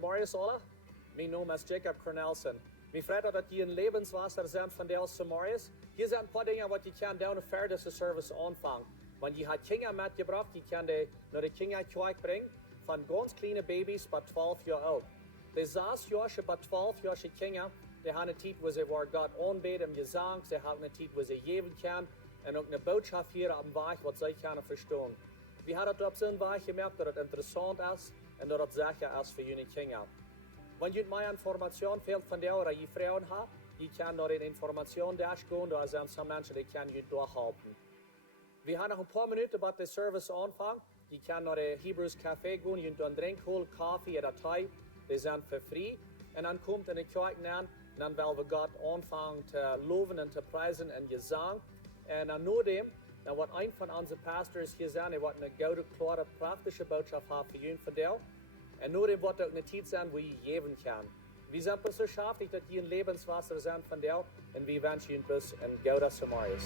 Goedemorgen alle. Mijn naam is Jacob Cornelsen. Mijn vrienden dat je een levenswasser zijn van deze morgens. Hier zijn een paar dingen wat je kan doen voor deze service aanvangen. Want je had kinderen metgebracht, je kan die naar de kinderkerk brengen. Van ganz kleine baby's tot 12 jaar oud. De 6-jarige tot 12-jarige kinderen, die hebben een tijd waar ze voor God aanbeden en gezang. Ze hebben een tijd waar ze geven kan. En ook een boodschap hier op de weg wat zij kunnen verstaan. We hebben het op zo'n weg gemerkt dat het interessant is en dat het zeker is voor jullie kinderen. Wanneer je meer informatie veel van jou dat je vrouwen hebt, je kan naar een informationsdash gaan, daar zijn sommige mensen die kunnen je doorhelpen. We hebben nog een paar minuten bij de service aanvangen. Je kan naar de Hebrews Café gaan, je kunt een drink holen, koffie of thee. Die zijn voor vrij. En dan komt in de kerk aan, dan willen we God aanvangen te loven en te prijzen en gezang. En dan nadem, dan wordt een van onze pastors hier zijn, die wordt een goede, klare, praktische boodschap hebben voor jullie vertellen. En nadem wordt ook een tijd zijn waar je geven kan. We zijn zo schaftig dat je een levenswasser zijn van jou. En we wensen jullie dus een goede Samaris.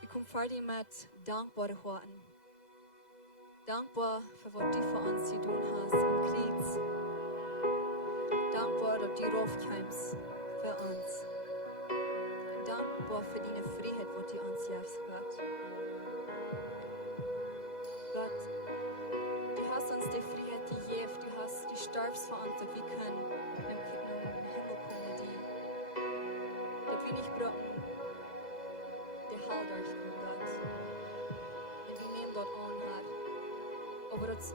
Vi kom færdig med dankbare hånden. Dankbar for hvad du for ons i doen hast im Krieg. Dankbar, dass du raufkommst für uns. Dankbar für deine Freiheit, was du uns gibst, Gott. Gott, du hast uns die Freiheit gegeben, du hast die Starbs für uns, dass wir können im Himmel kommen, dass wir nicht brauchen, die Hall durchgehen, Gott. Und wir nehmen dort an, Herr. Aber dass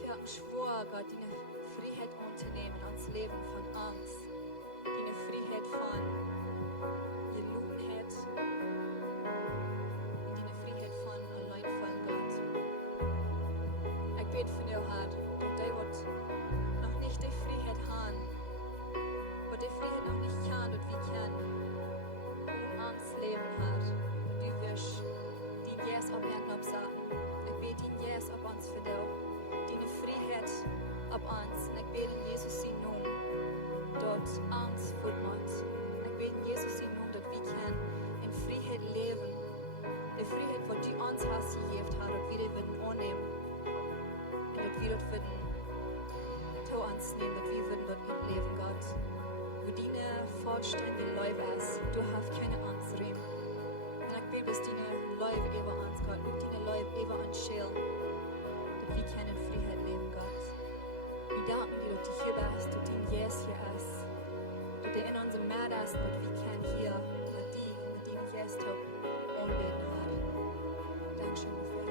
wir haben schwor, Gott, deine Freiheit anzunehmen, ans Leben von Angst, deine Freiheit von Gelogenheit und deine Freiheit von allein von Gott. Ich bete für dich, Herr, dass die, was noch nicht die Freiheit haben, was die Freiheit noch nicht kann, dass wir können ohne Angst leben, Herr, und du wirst den Yes abhängen absagen. Ich bete den Yes ab uns für dich, deine Freiheit ab uns. Und ich bete in Jesus in Namen, dort Angst fortmacht. Ich bete in Jesus in Namen, dass wir können in Freiheit leben. Die Freiheit, die du uns hast gegeben, Herr, dass wir die würden annehmen. Und dass wir dort würden zu uns nehmen, dass wir würden dort mitleben, Gott. Wo deine vollständige Leib ist, du hast keine Angst drin. Und ich bete, dass deine Leib über uns, Gott, und deine Leib über uns schälen, dass wir können in Freiheit leben, Gott. Wir danken dir, dass du hier bist, dass dein Yes hier ist, dass du in unserem Meer ist, dass wir können hier mit dir, mit deinem Yes anbeten, Herr. Dankeschön dafür.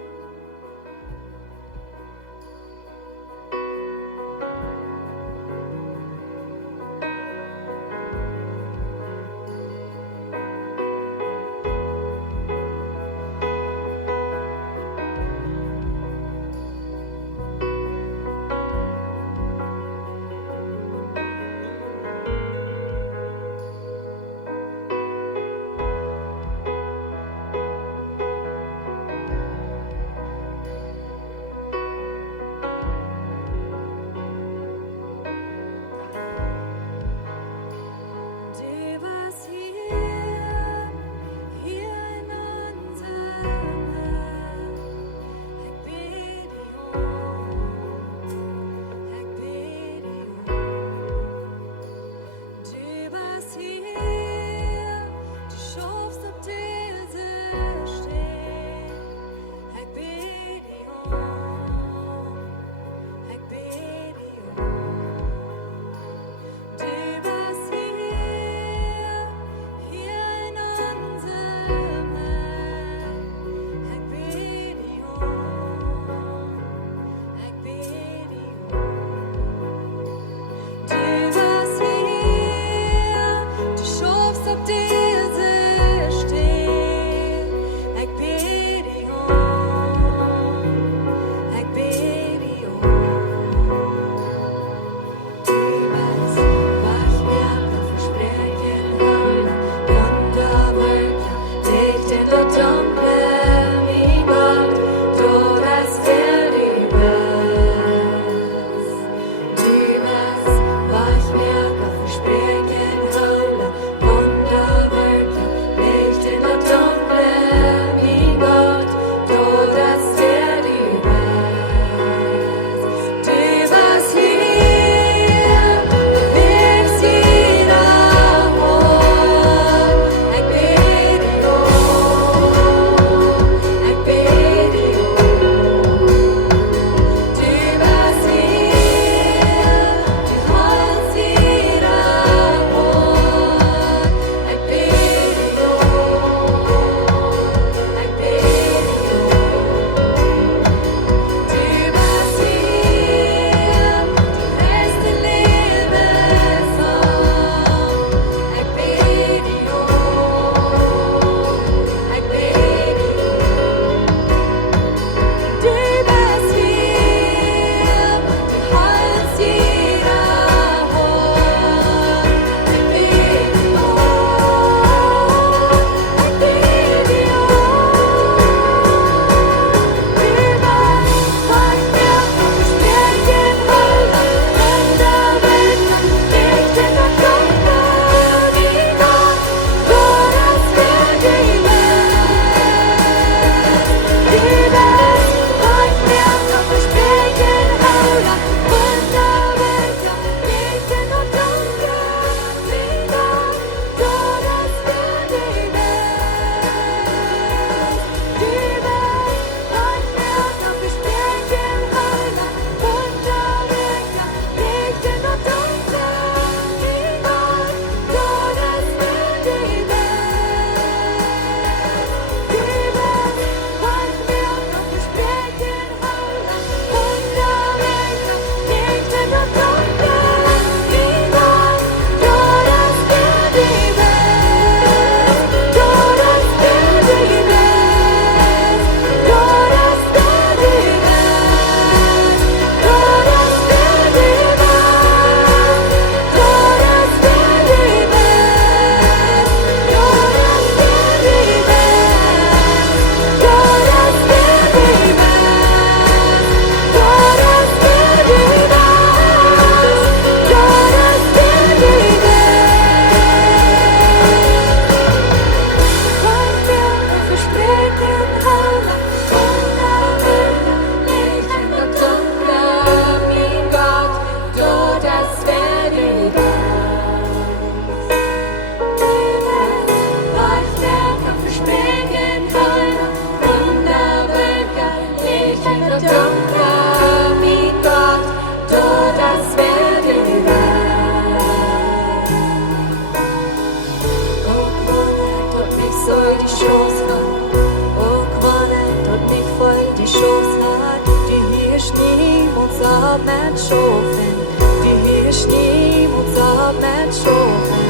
op met schoven. Die hier Schnee und op met schoven.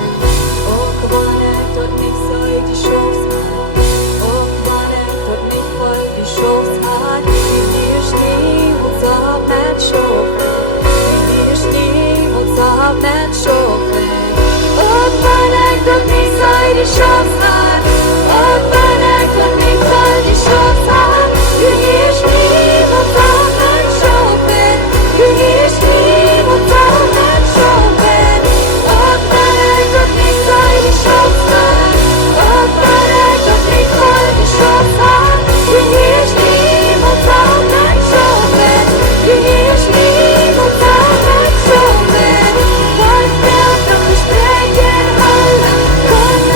Och, wanneer tot niet zou die schoofs had. Och, wanneer tot niet vol die schoofs had. Die hier Schnee und op met schoven. Die hier Schnee und op met schoven. Och, wanneer tot niet zou die schoofs had. Och, wanneer tot niet vol die schoofs had. Die hier Schnee und op met schoven. Die hier Schnee und op met schoven. Och, wanneer tot niet zou die schoofs had. Och, wanneer tot niet vol die schoofs had. Die hier Schnee und op met schoven. Die hier Schnee und op met schoven. Wollt mir doch sprechen, alle, von der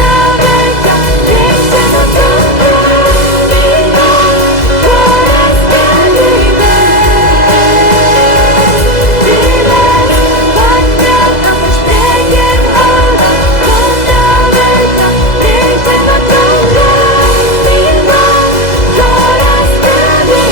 Welt,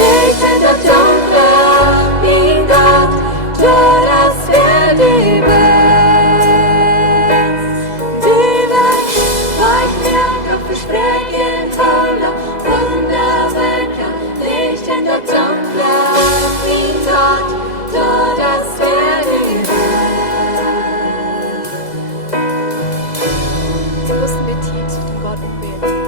links in der Sonne, wie noch, vor das Leben. Wollt mir doch sprechen, alle, von der Welt, links in der Sonne, wie noch, vor das Leben. Sie mussten mit Team zu dem Gott umbeten.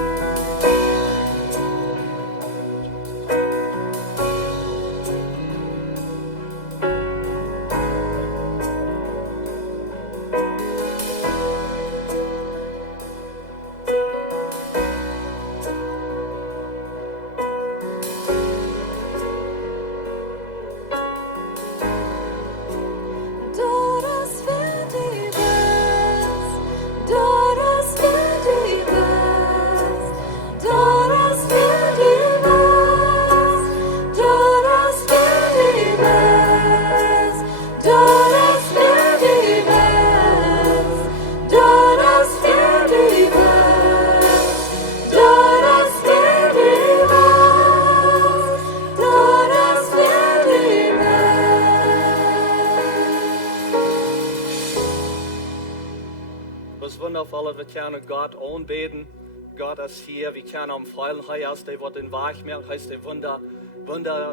Was wundervoll, wir können Gott anbeten. Gott ist hier, wir können am Feilen heißt, der wird den Weich mehr, heißt der Wunder,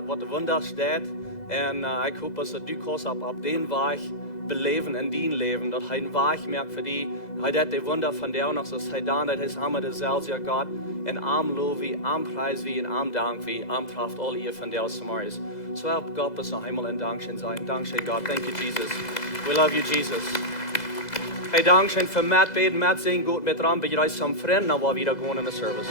was der Wunder steht. Und ich hoffe, dass du kannst ab den Weich beleven in dein Leben, dass ein Weich merkt für die, hat der Wunder von der noch, dass er dann, das ist einmal der selbst, ja Gott, in arm Lob wie, arm Preis wie, in arm Dank wie, arm Kraft, all ihr von der aus Samaris. So help Gott, bis noch einmal ein Dankeschön sein. Dankeschön, Gott. Thank you, Jesus. We love you, Jesus. Hey, Dankeschön für Matt beten. Matt singen gut mit dran. Wir reisen am Freund, aber wieder gehen in den Service.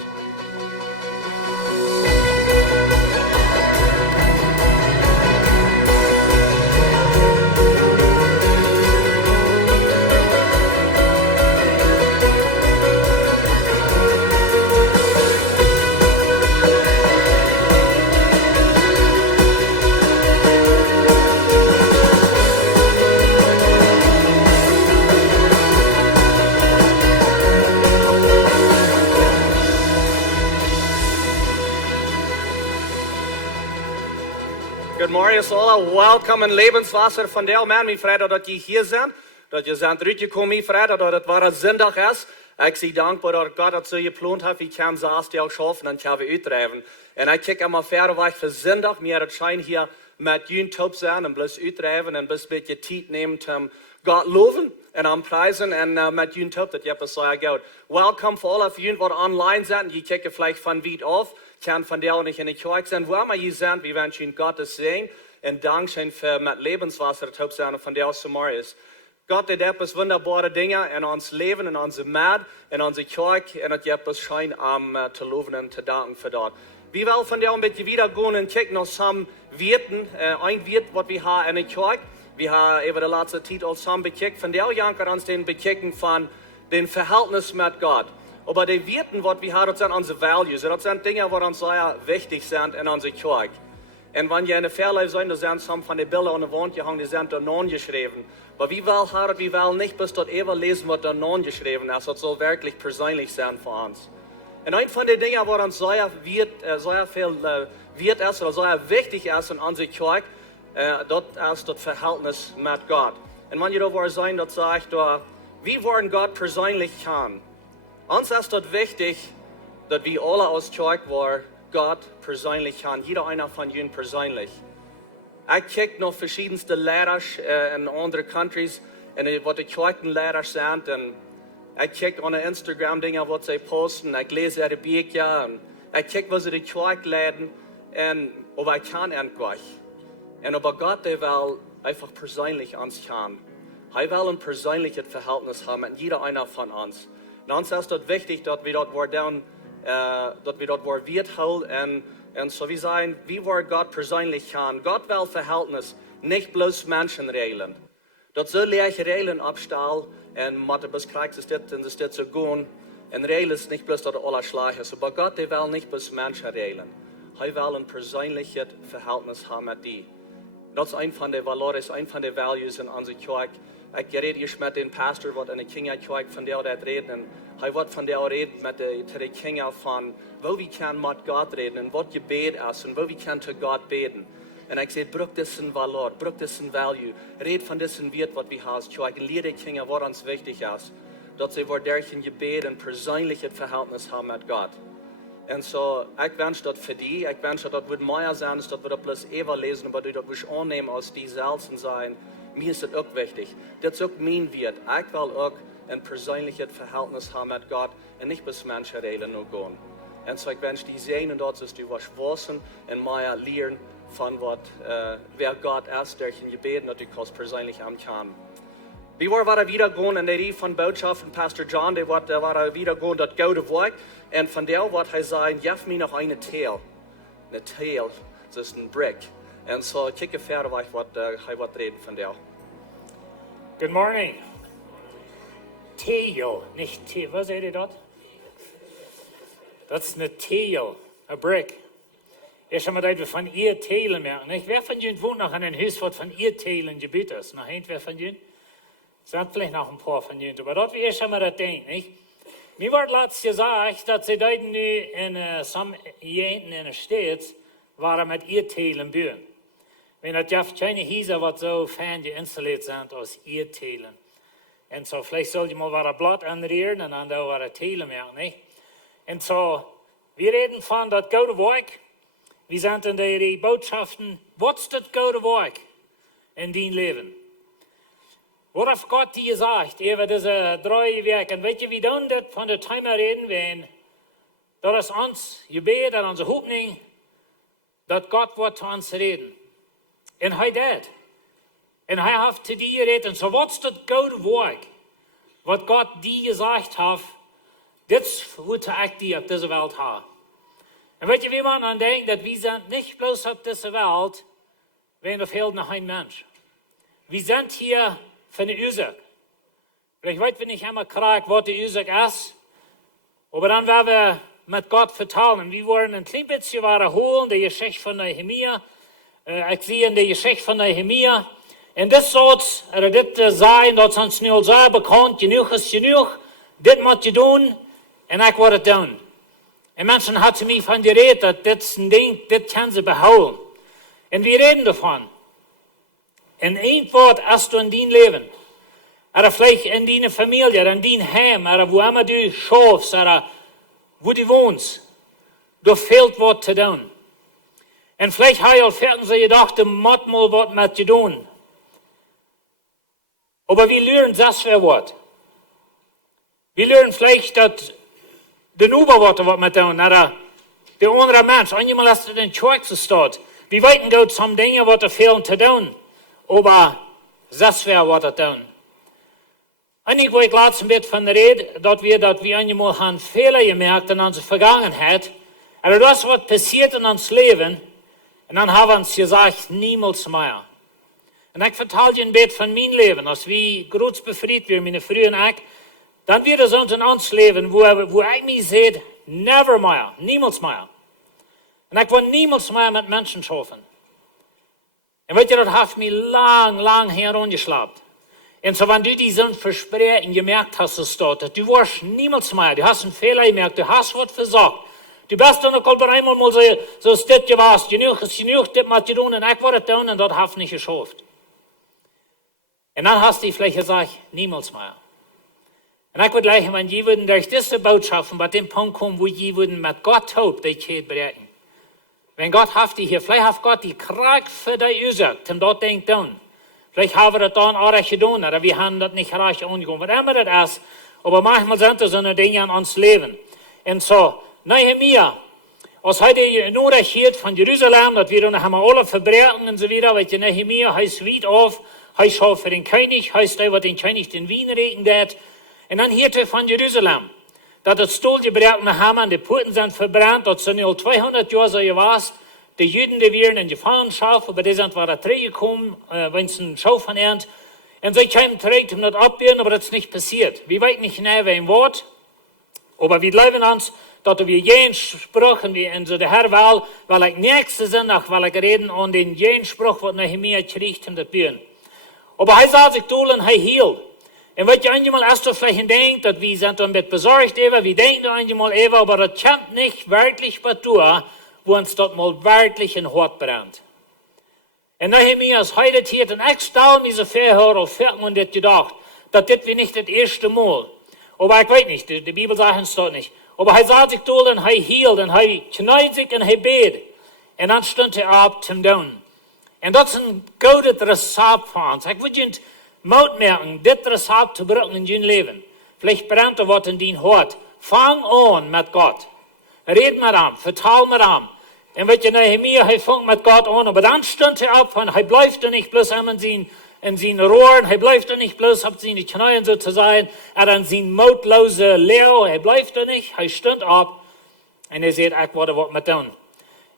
Good morning, alle. Welcome in Lebenswasser von der man, mijn vrienden, dat jullie hier zijn. Dat je zijn teruggekomen, mijn vrienden, dat het waar zondag is. Ik zie dankbaar dat God dat zo gepland heeft. Ik kan zelfs die ook schaffen en kan we uitdrijven. En ik kijk immer verder weg voor zondag. Meer het schijnt hier met jullie top zijn en plus uitdrijven en plus een beetje tijd nemen om God loven en aanprijzen en met jullie top dat je hebt zo goed. Welcome voor alle of jullie wat online zijn. Je kijkt vielleicht van wie af. Kan von der auch nicht in die Kirche sein, wo immer ihr seid, wir wünschen Ihnen Gottes Segen und Dankeschön für mit Lebenswasser, das Hauptsache von der aus Samaris. Gott hat etwas wunderbare Dinge in uns Leben, in unserem Mad, in unserer Kirche, und hat etwas schein am zu loben und zu danken für dort. Wir wollen von der ein bisschen wieder gehen und kicken nach some Wirten, ein Wirt, was wir haben in der Kirche. Wir haben über die letzte Zeit auch some bekickt, von der Janker uns den bekicken von dem Verhältnis mit Gott. Aber die Wirten, was wir haben, das sind unsere Values, das sind Dinge, die uns sehr wichtig sind in unserer Kirche. Und wenn ihr in der Verleih seid, da sind some von den Bildern an der Wand gehangen, die sind da non geschrieben. Aber wir wollen nicht bis dort eben lesen, was da non geschrieben ist. Das soll wirklich persönlich sein für uns. Und ein von den Dingen, was uns sehr viel wird ist oder sehr wichtig ist in unserer Kirche, das ist das Verhältnis mit Gott. Und wenn ihr da war sein, das sagt, wie wollen Gott persönlich kennen? Uns ist das wichtig, dass wir alle aus Kirche waren, Gott persönlich kennen. Jeder einer von ihnen persönlich. Ich kicke noch verschiedenste Lehrer in anderen Countries, was die Kirchenlehrer sind. Und ich kicke an Instagram-Dinge, was sie posten. Ich lese ihre Bücher. Und ich kicke, was sie die Kirche leiten. Aber ich kann endlich. Und aber Gott, der will einfach persönlich uns kennen. Er will ein persönliches Verhältnis haben mit jeder einer von uns. Und uns ist das wichtig, dass wir dort wird holen und so wie sagen, wie wir Gott persönlich kennen. Gott will Verhältnis, nicht bloß Menschen regeln. Das soll ich regeln abstellen und mit bis Kreis ist das zu gehen. Und regeln ist nicht bloß das Allerschlag ist. Aber Gott, der will nicht bloß Menschen regeln. Er will ein persönliches Verhältnis haben mit dir. Das ist ein von den Valores, ein von den Values in unserer Kirche. Ich rede hier mit dem Pastor, der in der Kinderkirche von der reden. Er wird von der reden mit den Kindern von, wo wir können mit Gott reden und was Gebet ist und wo wir können zu Gott beten. Und ich sage, brauch das ein Valor, brauch das ein Value. Red von diesem Wert, was wir haben. Ich lehre die Kinder, was uns wichtig ist. Dass sie durch ein Gebet ein persönliches Verhältnis haben mit Gott. Und so, ich wünsche das für die. Ich wünsche, das wird mehr sein, dass wir das bloß Eva lesen, aber du das annehmen aus die selbst sein. Mir ist das auch wichtig. Das ist auch mein Wert. Ich will auch ein persönliches Verhältnis haben mit Gott und nicht bis Menschen reden nur gehen. Und so, ich wünsche die sehen und dort, dass du was wissen und mehr lernen von wer Gott ist, durch ein Gebet und dass du das persönlich am kann. Wir waren wieder gehen in der Reihe von Botschaften, Pastor John, der war wieder gehen, Daut Goode Woakj. Und von der wird er sagen, gib mir noch eine Tieejel. Eine Tieejel, das ist ein Brick. Und so, kicke fertig, was er wird reden von der. Good morning. Tieejel, nicht Tieejel. Was seht ihr dort? Das ist eine Tieejel, a brick. Ich habe mir gedacht, von ihr Teilen merken. Nicht? Wer von Ihnen wohnt noch in einem Haus, was von ihr Teilen gebiet ist? Noch wer von Ihnen? Sind vielleicht noch ein paar von Ihnen. Aber dort, ich habe mir das gedacht, nicht? Mir wurde letztes gesagt, dass sie dort in some Jenten in der Stadt waren mit ihr Teilen bauen. Wenn das ja keine Häuser, was so fern installiert sind aus ihr Teilen. Und so, vielleicht soll ich mal ein Blatt anrühren und dann da ein Teilen merken, nicht? Und so, wir reden von Daut Goode Woakj. Wir sind in die Botschaften, was ist Daut Goode Woakj in dein Leben? Was hat Gott dir gesagt über diese 3 Werke? Und weißt du, wie dann das von der Time reden, wenn das ist uns Gebet und unsere Hoffnung, dass Gott wird zu uns reden. Und er das. Und er hat zu dir reden. So was ist Daut Goode Woakj? Was Gott dir gesagt hat, das wird ich dir auf dieser Welt haben. Und weißt du, wie man dann denkt, dass wir sind nicht bloß auf dieser Welt, wenn da fehlt noch ein Mensch. Wir sind hier für eine Ursache. Vielleicht weiß wir nicht einmal klar, was die Ursache ist, aber dann werden wir mit Gott vertrauen. Wir wollen ein klein bisschen holen, die Geschichte von Nehemia. Ich sehe die Geschichte von Nehemia. Und das soll das sein, dass uns nicht so bekannt, genug ist genug, das muss je tun, und ich werde es tun. Und Menschen haben zu mir von geredet, dass das ein Ding, das können sie behaupten. Und wir reden davon. Und ein Wort hast du in dein Leben. Oder vielleicht in deiner Familie, in dein Heim, oder wo immer du schaffst, oder wo du wohnst. Da fehlt was zu tun. Und vielleicht haben sie gedacht, du musst mal was mit dir tun. Aber wir lernen das für was. Wir lernen vielleicht, dass der Nuber was mit tun, oder der andere Mensch. Einmal hast du den Kirche steht. Wir weiten Gott some Dinge, was da fehlen zu tun. Aber das wäre was da tun. En ik wil laatst een beetje van reden dat we eenmaal gaan Fehler gemerkt in onze Vergangenheit. Aber das, was passiert in ons Leben, und dann haben wir uns gesagt, niemals mehr. Und ich vertel je een beetje van mijn leven. Als we groot bevrijd werden, mijn vrienden en ik, dan wird es uns in ons leven, wo ich mich sehe, never mehr, niemals mehr. Und ich will niemals mehr mit Menschen schaffen. Und weet je, das hat mich lang herumgeschleppt. Und so, wenn du diesen Versprechen gemerkt hast, dass du wirst niemals mehr, du hast einen Fehler gemerkt, du hast was versagt. Du bist dann auch einmal mal so ist das gewesen, genug ist genug, das muss du tun, und ich wollte das tun, und das hat nicht geschafft. Und dann hast du vielleicht gesagt, niemals mehr. Und ich würde sagen, wenn die würden durch diese Botschaften bei dem Punkt kommen, wo die würden mit Gott hoop, die Zeit bereiken. Wenn Gott hat die hier, vielleicht hat Gott die Kraft für die gesagt, um dort Ding tun. Vielleicht haben wir das dann auch recht getan, oder wir haben das nicht recht angegangen. Was immer das ist, aber manchmal sind das so eine Dinge in uns Leben. Und so, Nehemia, als heute nur regiert von Jerusalem, dass wir dann haben alle Verbrechen und so weiter, weil Nehemia heißt weit auf, heißt auch für den König, heißt er, was den König den Wien reden wird. Und dann hier von Jerusalem, dass das Stuhlgebrechen haben, und die Porten sind verbrannt, das sind ja 200 Jahre so gewesen. Die Juden, die wären in Gefangenschaft, aber die sind wieder zurückgekommen, wenn es ein Schau von ernt. Und sie kamen zurück, um das abzuwehren, aber das ist nicht passiert. Wir weten nicht genau, wer im Wort, aber wir glauben uns, dass wir jeden Spruch, und in so der Herr will, weil ich nächste Sonntag, weil ich reden an den jeden Spruch, was Nehemia kriegt, um das zu tun. Aber er sagt sich durch und er hielt. Und wenn ihr einmal erst so vielleicht denkt, dass wir sind dann mit besorgt, wir denken einmal, aber das kommt nicht wirklich bei dir, wo uns dort mal wirklich in Hort brennt. Und Nehemia ist heute hier, und ich stelle mir so viel her, auf 400 gedacht, dass das wir nicht das erste Mal. Aber ich weiß nicht, die Bibel sagt uns das nicht. Aber er sah sich durch und er hielt, und er kniet sich und er bet. Und dann stund er ab zum Tun. Und das ist ein gutes Rezept für uns. Ich würde Ihnen Mut merken, das Rezept zu brauchen in dein Leben. Vielleicht brennt er was in dein Hort. Fang an mit Gott. Red mit ihm, vertraue mit ihm. Und wenn ihr Nehemia, er fängt mit Gott an, aber dann stund er ab und er bleibt nicht bloß in seinen Rohren, er bleibt nicht bloß auf seine Knien so zu sein, er an sein mutlose Leo, er bleibt nicht, er stund ab und er sagt, ich wollte was mit tun.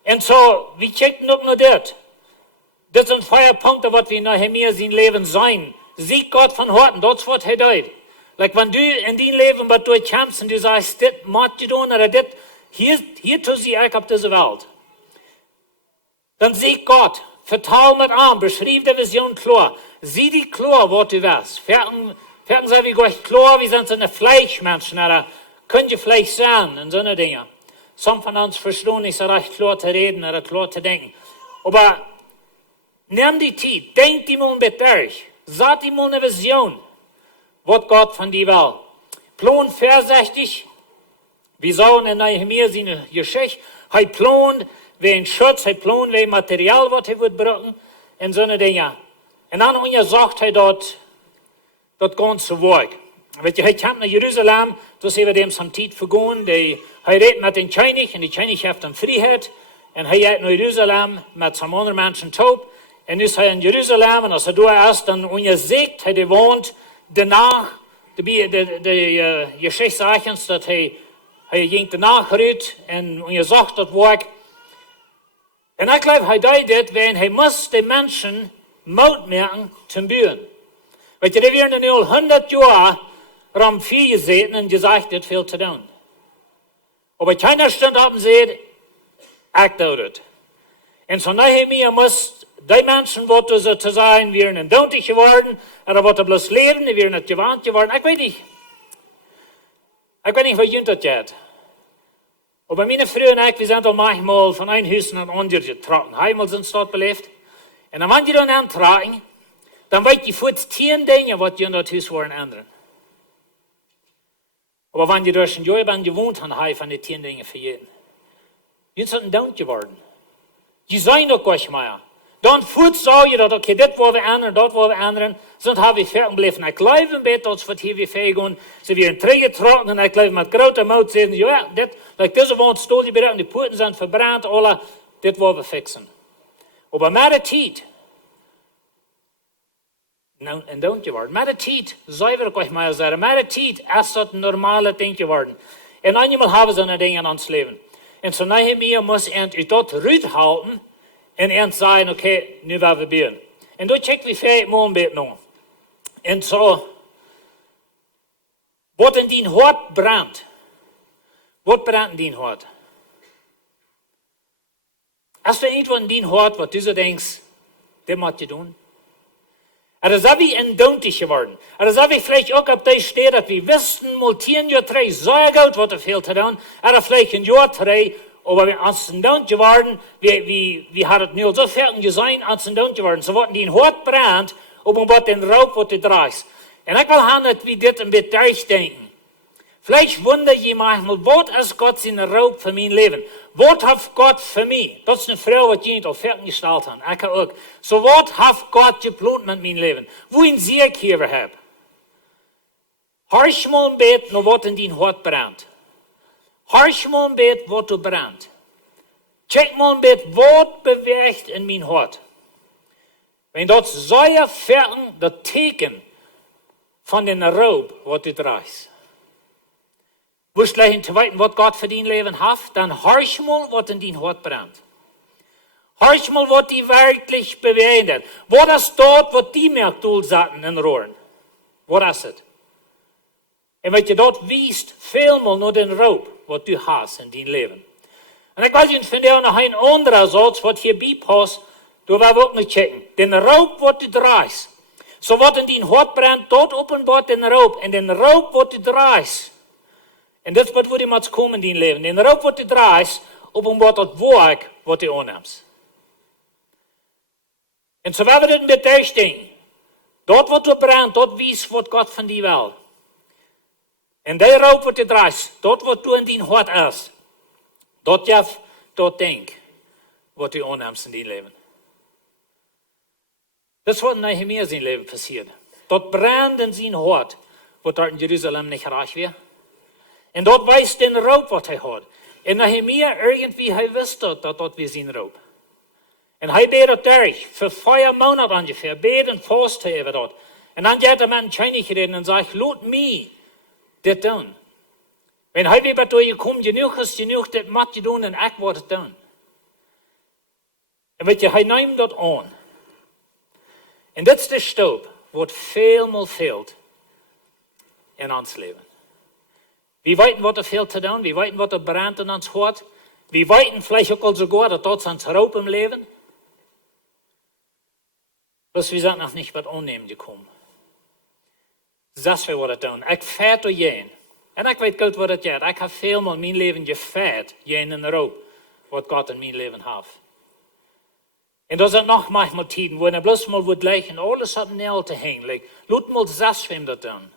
Und so, wir checken doch nur das. Das sind 4 Punkte, was wir in Nehemia sein Leben sein. Sieg Gott von Horten, das wird er deut. Like, wenn du in dein Leben was durchkämpfst und du sagst, das macht du tun, oder das, hier tust du auf diese Welt. Dann sieg Gott, vertrau mit ihm, beschrieb die Vision klar. Sieh die klar, was du wirst. Fertig sei wie Gott klar, wir sind so eine Fleischmenschen, oder könnt ihr vielleicht sein, und so eine Dinge. Some von uns verstehen nicht so recht klar zu reden, oder klar zu denken. Aber nimm die Zeit, denk die mal mit durch. Sag die mal eine Vision, was Gott von dir will. Plan vorsichtig, wir sagen in Nehemia seine Geschichte, er plant wie ein Schutz, er plant wie Material, was er wird brauchen, und so eine Dinge. Und dann sagt er dort, das ganze Werk. Weet je, hij komt naar Jeruzalem, dus hebben we hem some tijd vergaan. Er redt met den König, und der König heeft hem vrijheid. En hij gaat naar Jeruzalem met some andere mensen top. En nu is hij in Jeruzalem, en als hij daar is, dan zegt hij de woont danach, de geschichte zegt ons dat hij ging danach uit, en zegt dat werk. En ik geloof, hij deed dit, want hij moest de mensen moed maken te buren. Weet je, die werden nu al 100 jaar ram vier gezeten en gezegd, dit veel te doen. Aber keiner stand op en zei, ik doe het. En zo Nehemia moest die mensen wat zo te zijn, weer een doontig geworden, er wat bloß leren, die weer niet gewand geworden. Ik weet niet wat jullie dat gaat. Aber meine Frau und ich, wir sind auch manchmal von einem Haus nach anderen getragen. Einmal sind sie dort belebt. Und dann, wenn die dann antragen, dann weiß die vor 10 Dinge, was die in das Haus waren, ändern. Aber wenn die durch ein Jahr gewohnt haben, haben von den 10 Dingen für jeden. Die sind down geworden. Die seien doch gar nicht mehr. Dann voet zou je dat, okay, dit wollen wir ändern, dat wollen wir ändern. Sonst habe ich fertig gebleven. Ich glaube ein bisschen, als wir hier weer gehen, sie werden teruggetrokken. Und ich glaube, mit großer Mut sagen, ja, like diese Wand stoel die bereit, die Porten sind verbrannt, alle, dit wollen wir fixen. Aber mit der Zeit, en dood geworden. Met de tijd, zuiver kan ik maar zeggen, met de tijd is dat een normale ding geworden. En eenmaal hebben ze een ding in ons leven. En zo Nehemia moest uit dat uithouden en zeggen, oké, nu gaan we beginnen. En dan checken we 5 maanden nog. En zo, wat in die hart brandt. Wat brandt in die hart? Als er iets in die hart wat du zo denkt, dat moet je doen. En dan zijn we eenduidig geworden. En dan zijn we vielleicht ook op die sted dat we wisten, mal 10 jaar 3, sehr goed wat er veel te doen. En dan vielleicht een jaar 3, aber wir uns eenduidig geworden, we hadden het nu zo ver gezien, ons eenduidig geworden. Zo wordt die hart brandt, op een wat den Raub wat er draait. En ik wil gaan dat we dit een beetje durchdenken. Vielleicht wonder je manchmal, wat is God zijn Raub voor mijn leven? Wat heeft God voor mij? Dat is een vrouw wat je niet op verden gesteld heeft. Ik ook. So wat heeft God gepland met mijn leven? Wohin zie ik hier heb? Harsch mal een beetje naar wat in die hart brandt. Harsch mal een beetje wat er brandt. Check mal een beetje wat beweegt in mijn hart. En dat zou je verden dat teken van den Raub wat er draait. Wist je te weten wat God voor die leven heeft, dan harsch mal wat in die hart brandt. Harsch mal wat die werkelijk beweegt. Wat is dat wat die merkt zaten en roeren? Wat is het? En wat je dat wijst, veelmaal naar den Raub wat du hast in die leven. En ik wil je vandaag nog een andere zats wat hierbij past, door waar we ook nog checken. Den Raub wat du draait. Zo wat in die hart brandt, dat openbaart den Raub. En den Raub wat du draait. En dit is wat je moet komen in die leven. Den Raub wat du draait, openbaart dat werk wat je aanneemt. En zo hebben we dit een beetje uitdenken. Dat wat er brandt, dat wijst wat God van die wil. En die Raub wat je draait, dat wat du in die hart is, dat je dat denkt wat je aanneemt in die leven. Dat is wat in Nehemia zijn leven passiert. Dat brandt in zijn hart, wat daar in Jeruzalem niet graag weer. En dat wijst den Raub wat hij had. En Nehemia irgendwie, hij wist dat weer zijn Raub. En hij beet het durch, voor 5 maanden ongeveer, beet en vast over dat. En dan gaat hij met een Chinese gereden en zegt, laat mij dit doen. En hij weet wat je komt, genoeg is genoeg, dit moet je doen en ik word het doen. En weet je, hij neemt dat aan. En dit is de stap wat veelmaal veelt in ons leven. We weten wat er veel te doen, we weten wat er brandt in ons hart. We weten vielleicht ook al sogar dat dat ons Raub im leven. Dus we zijn nog niet wat aannemen gekomen. Dat is wat het doen. Ik vet door jeen. En ik weet goed wat het is. Ik heb veelmaal mijn leven gefeit, jeen in Raub, wat God in mijn leven heeft. En dat zijn nog manchmal tijden, wo je bloß mal wordt liggen, alles hat nel te hängen. Like, laat mal zes wem dat doen.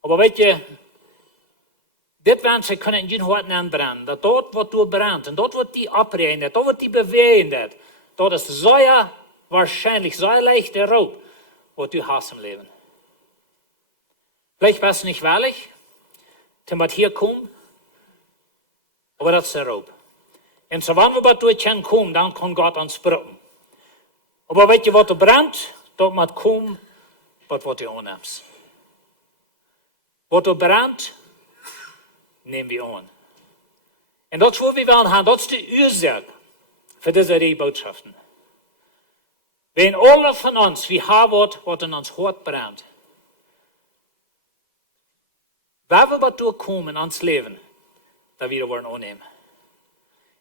Maar weet je, dit mensen kunnen in je hart aanbranden. Dat wat du brandt, en dat wat die oprijden, dat wat die bewegen, dat is zeer waarschijnlijk, zeer leicht de Raub, wat du hast im leven. Vielleicht was nicht wahrlich, zum was hier kommt, aber das ist der Raub. En zo wanneer we door het komen, dan kan God ons breken. Maar weet je wat er brandt, dat moet komen wat je aanneemt. Wat er brandt, nemen we aan. En dat is wat we willen gaan, dat is de oorzaak voor deze drie boodschappen. Wij alle van ons, we hebben wat in ons hart brandt. Waar we wat doorkomen in ons leven, dat we er worden aannemen.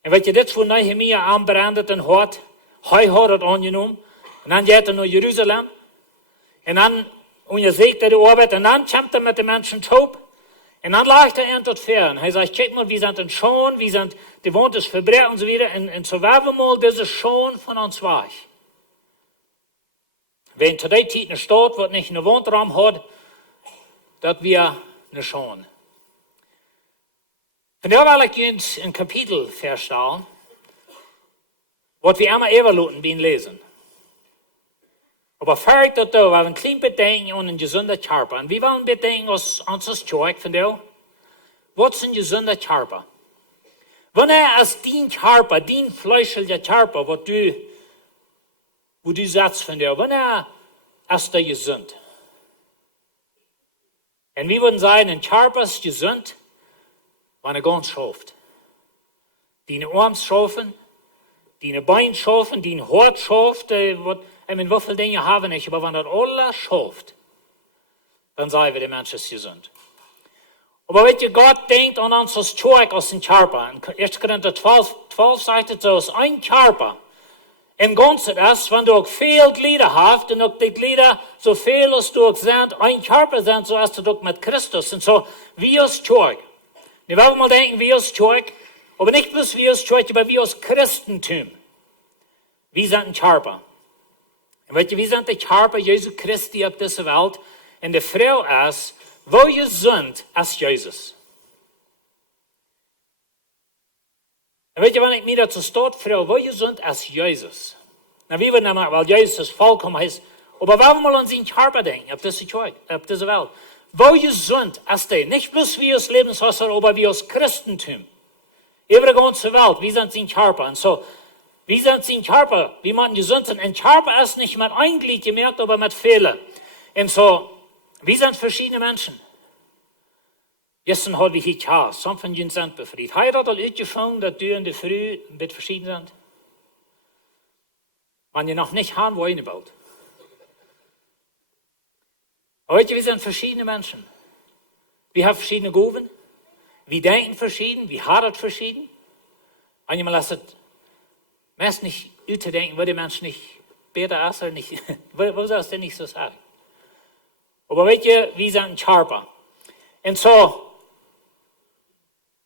En weet je, dit is voor Nehemia aanbrandend en hart. Hij had het aangenomen. En dan gaat hij naar Jeruzalem. En dan onderzoekt hij de arbeid. En dan komt hij met de mensen toe. En dan lag hij aan tot ver. En hij zegt, kijk mal, we zijn een schoon, we zijn de woontjes verbreid en zo weer. En zo waren we mal deze schoon van ons weg. We in die tijd een stad, wat niet een woonraam had, dat we een schoon. Vandaar wil ik eens een kapitel verstellen, wat we allemaal even bij lezen. Maar voor ik dat doe, we een klein bedenken aan een gezonde charper. En we willen bedenken als kerk vandaag, wat is een gezonde charper? Wanneer is die charper, die fleischelijke charper, wat du zegt vandaag, wanneer als der gesund. Und wir würden sagen, ein Körper ist gesund, wenn er ganz schafft. Die Arme schaffen, die Beine schaffen, die Hort schafft, wie viele Dinge haben nicht, aber wenn das alles schafft, dann sagen wir, der Mensch ist gesund. Aber wenn ihr Gott denkt an uns als Zeug, aus dem Körper, in 1. Korinther 12 sagt es so, es ist ein Körper. Im Ganzen ist, wenn du auch viele Glieder hast, und auch die Glieder, so viel als du auch sind, ein Körper sind, so hast du auch mit Christus. Und so, wie als Zeug. Wir wollen mal denken, wie als Zeug, aber nicht bloß wie als Zeug, aber wie als Christentum. Wir sind ein Körper. Und weißt du, wir sind der Körper Jesu Christi auf dieser Welt. Und die Frau ist, wo ihr sind, als Jesus. Und weißt du, wenn ich mir dazu steht, Frau, wo ihr sind, als Jesus. Na, wie wir nehmen, weil Jesus ist vollkommen heißt. Aber wenn wir mal an seinen Körper denken, auf dieser Welt. Wo ihr sind, als der. Nicht bloß wie als Lebenswasser, aber wie als Christentum. Über die ganze Welt, wir sind sein Körper. Und so, wir sind sein Körper, wie man gesund sind. Ein Körper ist nicht mit ein Glied gemerkt, aber mit vielen. Und so, wir sind verschiedene Menschen. Gestern hatten wir hier Chaos. Some von uns sind befreit. Heute hat ausgefangen, dass du in der Früh ein bisschen verschieden sind. Wenn ihr noch nicht haben, wo ihr baut. Heute, wir sind verschiedene Menschen. Wir haben verschiedene Gaben. Wir denken verschieden. Wir handeln verschieden. Manchmal lasst es meist nicht denken, wo der Mensch nicht besser ist oder nicht. Wo soll es denn nicht so sagen? Aber weet je, wir sind ein Körper. Und so,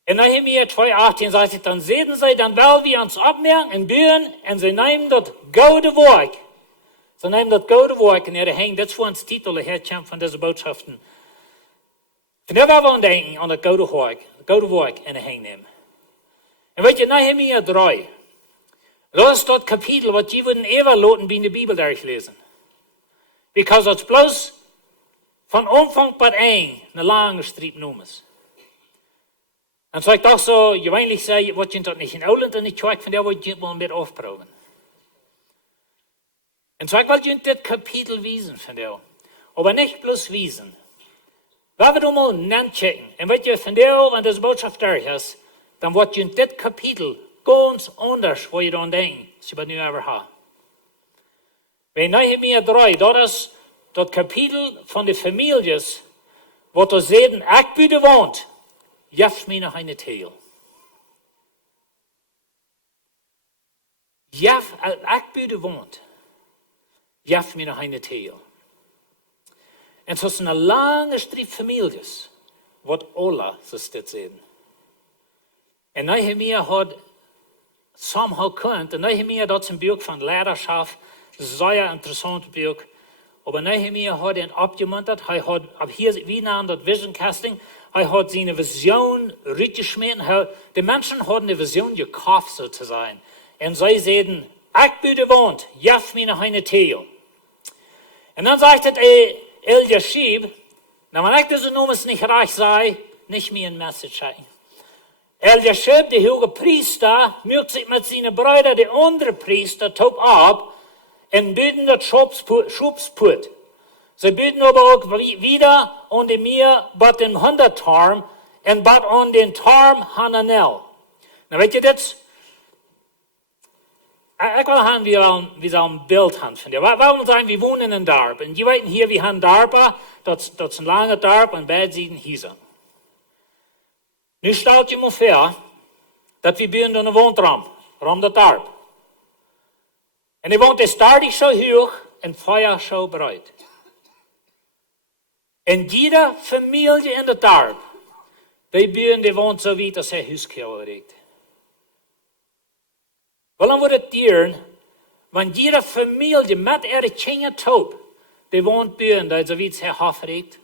in Nehemiah 2,18 sagt es, dann sehen sie, dann wollen wir uns abmerken und bühren, und sie nehmen das Goode Woakj. Sie nehmen das Goode Woakj in ihre Hände. Das ist uns Titel herkommt von diesen Botschaften. Von der wollen wir denken an das Goode Woakj in die Hände nehmen. Und weet je, Nehemiah 3, das ist das Kapitel, was die würden evaluieren, wie in der Bibel durchlesen. Because das bloß von Anfang bis Ende eine lange Striebnummer. Und so ich dachte so, gewöhnlich sei, was ich dort nicht in Irland und nicht von der wollte ich mal mit aufproben. Und so ich wollte das Kapitel wiesen von der. Aber nicht bloß wiesen. Wenn wir mal nachchecken, und wenn ihr von der, wenn das Botschaft durch ist, dann wird ihr das Kapitel ganz anders, wo ihr dann denkt, als ihr nie ever habt. Wenn Nehemiah 3, das ist das Kapitel von den Familien, wo du sehen, ich bin gewohnt, jef mir noch eine Tieejel. Ich bin gewohnt, jef mir noch eine Tieejel. Und so ist eine lange Strief Familien, was alle so das sehen. Und Nehemiah hat somehow könnt, und Nehemiah hat ein Buch von Leidenschaft, sehr interessant Buch. Aber Nehemiah hat ihn abgemuntert, er hat, hier, wie nahm das Vision Casting, er hat seine Vision rückgeschmissen, die Menschen haben eine Vision gekauft, sozusagen. Und sie sagten, ich bin gewohnt, jef mir noch eine Tieejel. Und dann sagte Eliashib, na, wenn ich diese Nummer nicht reich sei, nicht mehr ein Message schicken. Eliashib, der hohe Priester, mögt sich mit seinen Brüdern, der andere Priester, top ab, und büten das Schubsput. Sie büten aber auch wieder an die Meer, bat den Hundertarm, und bat an den Tarm Hananel. Na, weet je dit? Ik wil gaan, wie zal een Bild haben von dir. Warum sagen, wir wohnen in einem Dorf? Und die weten hier, wir haben Dorpen, das ist ein langer Dorf, und beide Seiten hier. Nu stellt je mal vor, dass wir in einem Wohnraum, rond das Dorf. Und die wohnt ist startig so hoch und Feuer so breit. Und jede Familie in der Dorf, die wohnt so weit, dass Huskehol regt. Wel dan wordt het dieren, want jede Familie met ihre Kinder top, die woont buren, dat so weit sehr Hof regt.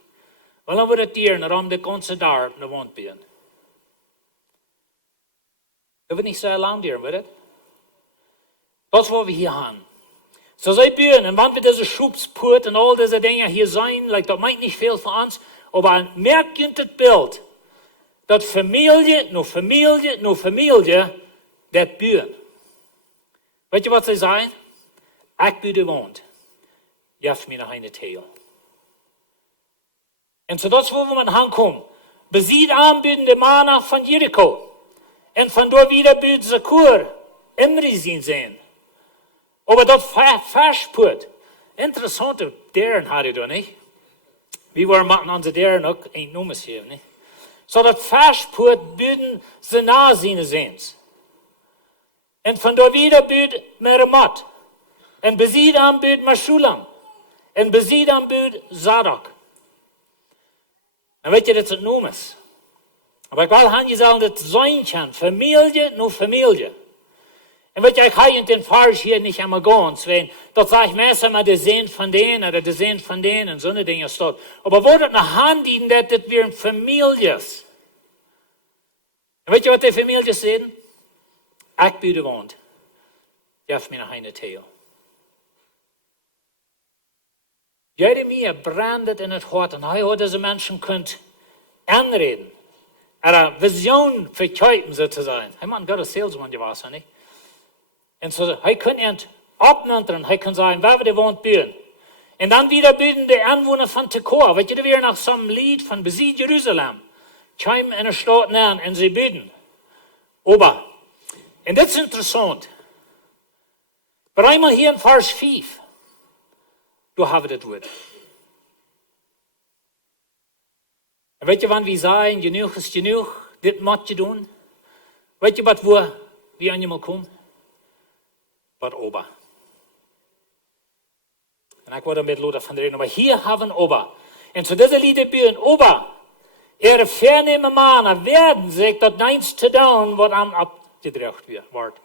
Wel dan wordt het dieren, rond de ganze Dorf, die woont buren. Dat wordt niet zo lang duren, weet het? Dat is wat we hier haben. So sei buren, und wenn wir diese Schubspurt und all diese Dinge hier sein, like, das meint nicht viel von uns, aber merkt ihr das Bild, dass Familie, nur Familie, nur Familie, das buren. Weet je wat ze zeggen? Ik ben gewoond. Geef me nog een Tieejel. En zo dat is waar we aankomen. Beziet aanbieden de mannen van Jericho. En van door wieder buurt ze koer. Imri zien zijn. Aber dat verspoort. Interessante deren hadden we niet. We waren maken onze deren ook een noemen hier, niet? Zo dat verspoort buiten ze nazien zijn. En van door wieder buurt Meremat. En beziet aan buurt Meshulam. En beziet aan buurt Zadok. En weet je dat het noemen is? Maar ik wil aan je zeggen dat het zijn kan. Familie naar familie. En weet je, ik ga je in den Vers hier niet helemaal gaan. Dat zeg ik meestal maar de zin van de een of de zin van de een en zo'n dingen staat. Maar wordt het naar hand dienen dat het weer een familie is. En weet je wat die families zeggen? Ik ben de woont. Geef me nog een Tieejel. Jeremia brandt in het hart en hij had deze mensen kunt aanreden. Een visioen verkaufen sozusagen. Hij maakt een salesman geweest, niet? En so, hij kan het opmunteren, hij kan zeggen, waar we de woont bouwen. En dan wieder bouwen de aanwoner van Tekoa. Weet je, er weer nog zo'n lied van beziet Jeruzalem. Kwamen in de stad aan en ze bouwen. Ober. En dit is interessant. Maar eenmaal hier in vers 5. Daar hebben we dit woord. En weet je, wanneer we zeggen, genoeg is genoeg, dit moet je doen. Weet je wat we aan je mal komen? Wat ober. En ik word er met Lothar van reden, maar hier hebben we ober. En zo deze lieden buren ober. Er vernehme mannen werden zich dat niets te doen, wat aan abgedrecht wordt.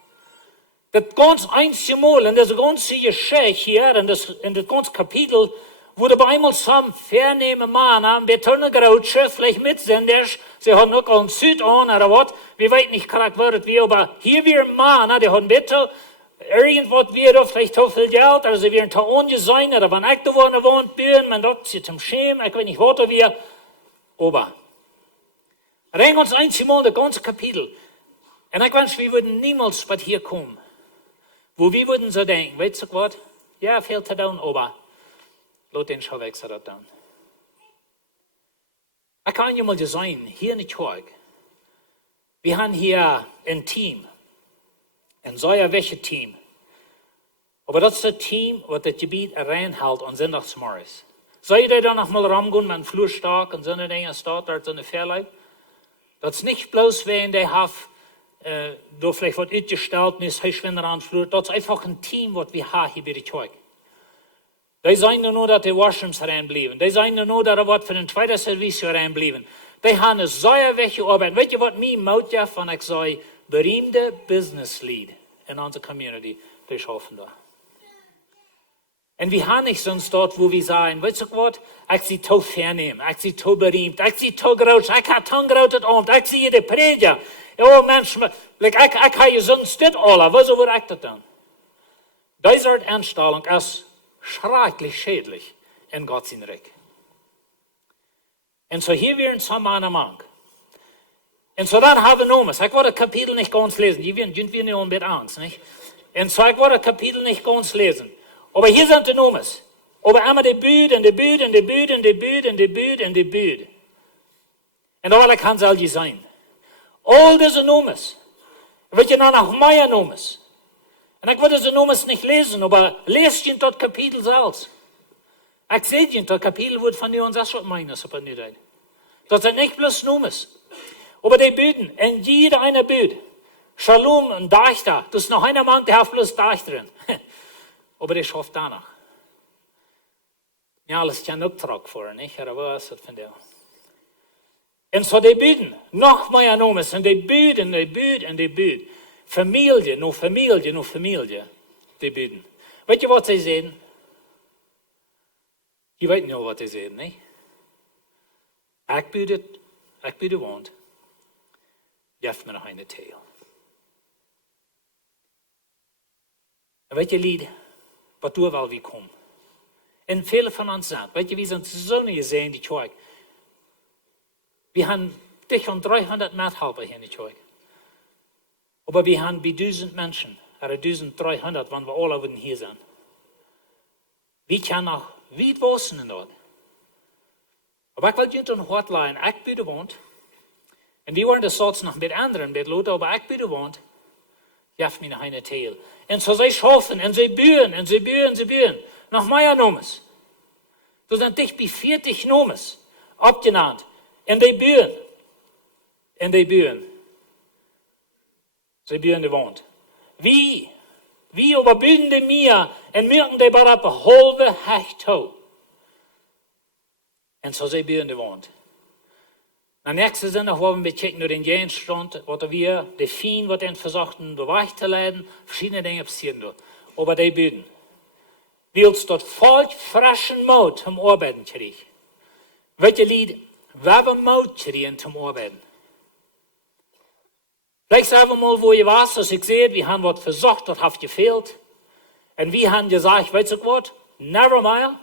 Dat ganz einzige Mal, in deze ganze Geschichte hier, in dit ganze Kapitel, wurde bei einmal sam vernehme mannen, wir turnen graut schriftlich mitsenders, sie haben auch einen Süd an, oder was, wir weten nicht korrekt, was das wir, aber hier wir Mannen, die haben bitte, irgendwas wieder, vielleicht so viel Geld, also sie werden da ungesehen, oder wenn ich da wohnt, bin, man sagt, sie zum Schämen, ich weiß nicht, was wir, aber. Rein uns einzig Mal das ganze Kapitel. Und ich wünsche, wir würden niemals bei hier kommen, wo wir würden so denken, weißt du was? Ja, viel zu tun, aber lass den schon weg, so das dann. Ich kann ja mal sagen, hier in der Kirche, wir haben hier ein Team, ein sehr welches Team. Aber das ist das Team, das das Gebiet reinhält an Sonntagsmorgens. Soll ihr da noch mal rumgehen mit einem Flurstark und so eine Dinge steht dort so eine Fairleib? Das ist nicht bloß, wenn die haben, da vielleicht was ausgestellt ist, hey, wenn an Flur. Das ist einfach ein Team, das wir haben hier bei der Kirche. Die sagen nur, dass die Washrooms reinbleiben. Die sagen nur, dass was für den zweiten Service reinbleiben. Die haben eine sehr welche Arbeit. Weißt du, was mir macht, wenn ich sage, berühmte Business Lead in unserer Community, die schaffen da. Und wir haben nicht sonst dort, wo wir sagen, weißt du was, ich sie to vernehmen, ich sie to berühmt, ich sie to groß, ich habe to groß Abend, ich sehe die Prediger. Ja, Menschen, ich habe ja sonst das alle, wieso würde ich das dann? Diese Einstellung ist schrecklich schädlich in Gottes Reich. Und so hier werden es an Mann. Und so dann haben wir noch was. Ich wollte das Kapitel nicht ganz lesen, die sind wir nicht mit uns, nicht? Und so ich wollte das Kapitel nicht ganz lesen. Aber hier sind die Nummers. Aber einmal die Büd und die Büd und die Büd und die Büd und die Büd und die Büd. Und alle kann es all die sein. All diese Nummers. Weet je nou noch mehr Nummers? Und ich würde diese Nummers nicht lesen, aber lest ihr das Kapitel selbst. Ich sehe ihr, das Kapitel wird von dir und das, was meines, aber nicht ein. Das sind nicht bloß Nummers. Aber die Büden, in jeder einer Büd, Shalom und Dach da, das ist noch einer Mann, der hat bloß Dach drin. Aber der schafft danach. Ja, alles kann auch trocken vor, nicht? Aber was ist das von der? Und so die Büden, noch mehr Nummers, und die Büden, die Büden, und die Büden. Familie, nur Familie, nur Familie, die Büden. Weißt du, was sie sehen? Die wissen ja, was sie sehen, nicht? Ich büde wohnt. Geef mir noch eine Tieejel. Und weißt du, Lied, was du wel wie kommen. Und viele von uns sind, weißt du, wir sind so nie gesehen in die Kirche. Wir haben dich und 300 Mithelfer hier in der Kirche. Aber wir haben bei 1000 Menschen, oder 1300, wenn wir alle hier sind. Wie kan nog weit wossen in dat. Aber ich will je een hart leien, ik bij de woont. En wie waren de soorts nog met anderen, met Lothar, aber ik bij de woont. Jaf mir noch eine Tieejel. Und so sie schaffen, und sie bühen, und sie bühen, und sie bühen. Noch mehr Nomes. So sind dicht bei 40 Nomes abgenannt. Und die bühen. Und die bühen. Sie bühen die Wand. Wie aber bühen die mir, und merken die bara op een halve hecht toe. Und so sie bühen die Wand. Na nächste sind noch, wo wir checken, nur den Jenstrand, oder wir, die Fien, was den versuchten, durch zu leiden, verschiedene Dinge passieren dort. Aber die Büden. Willst dort voll frischen Mut zum Arbeiten kriegen. Welche Lied, wir Mut kriegen zum Arbeiten. Vielleicht sagen wir mal, wo ihr warst, dass ich sehe, wir haben was versucht, das hat gefehlt. Und wir haben gesagt, weißt du was, never mind.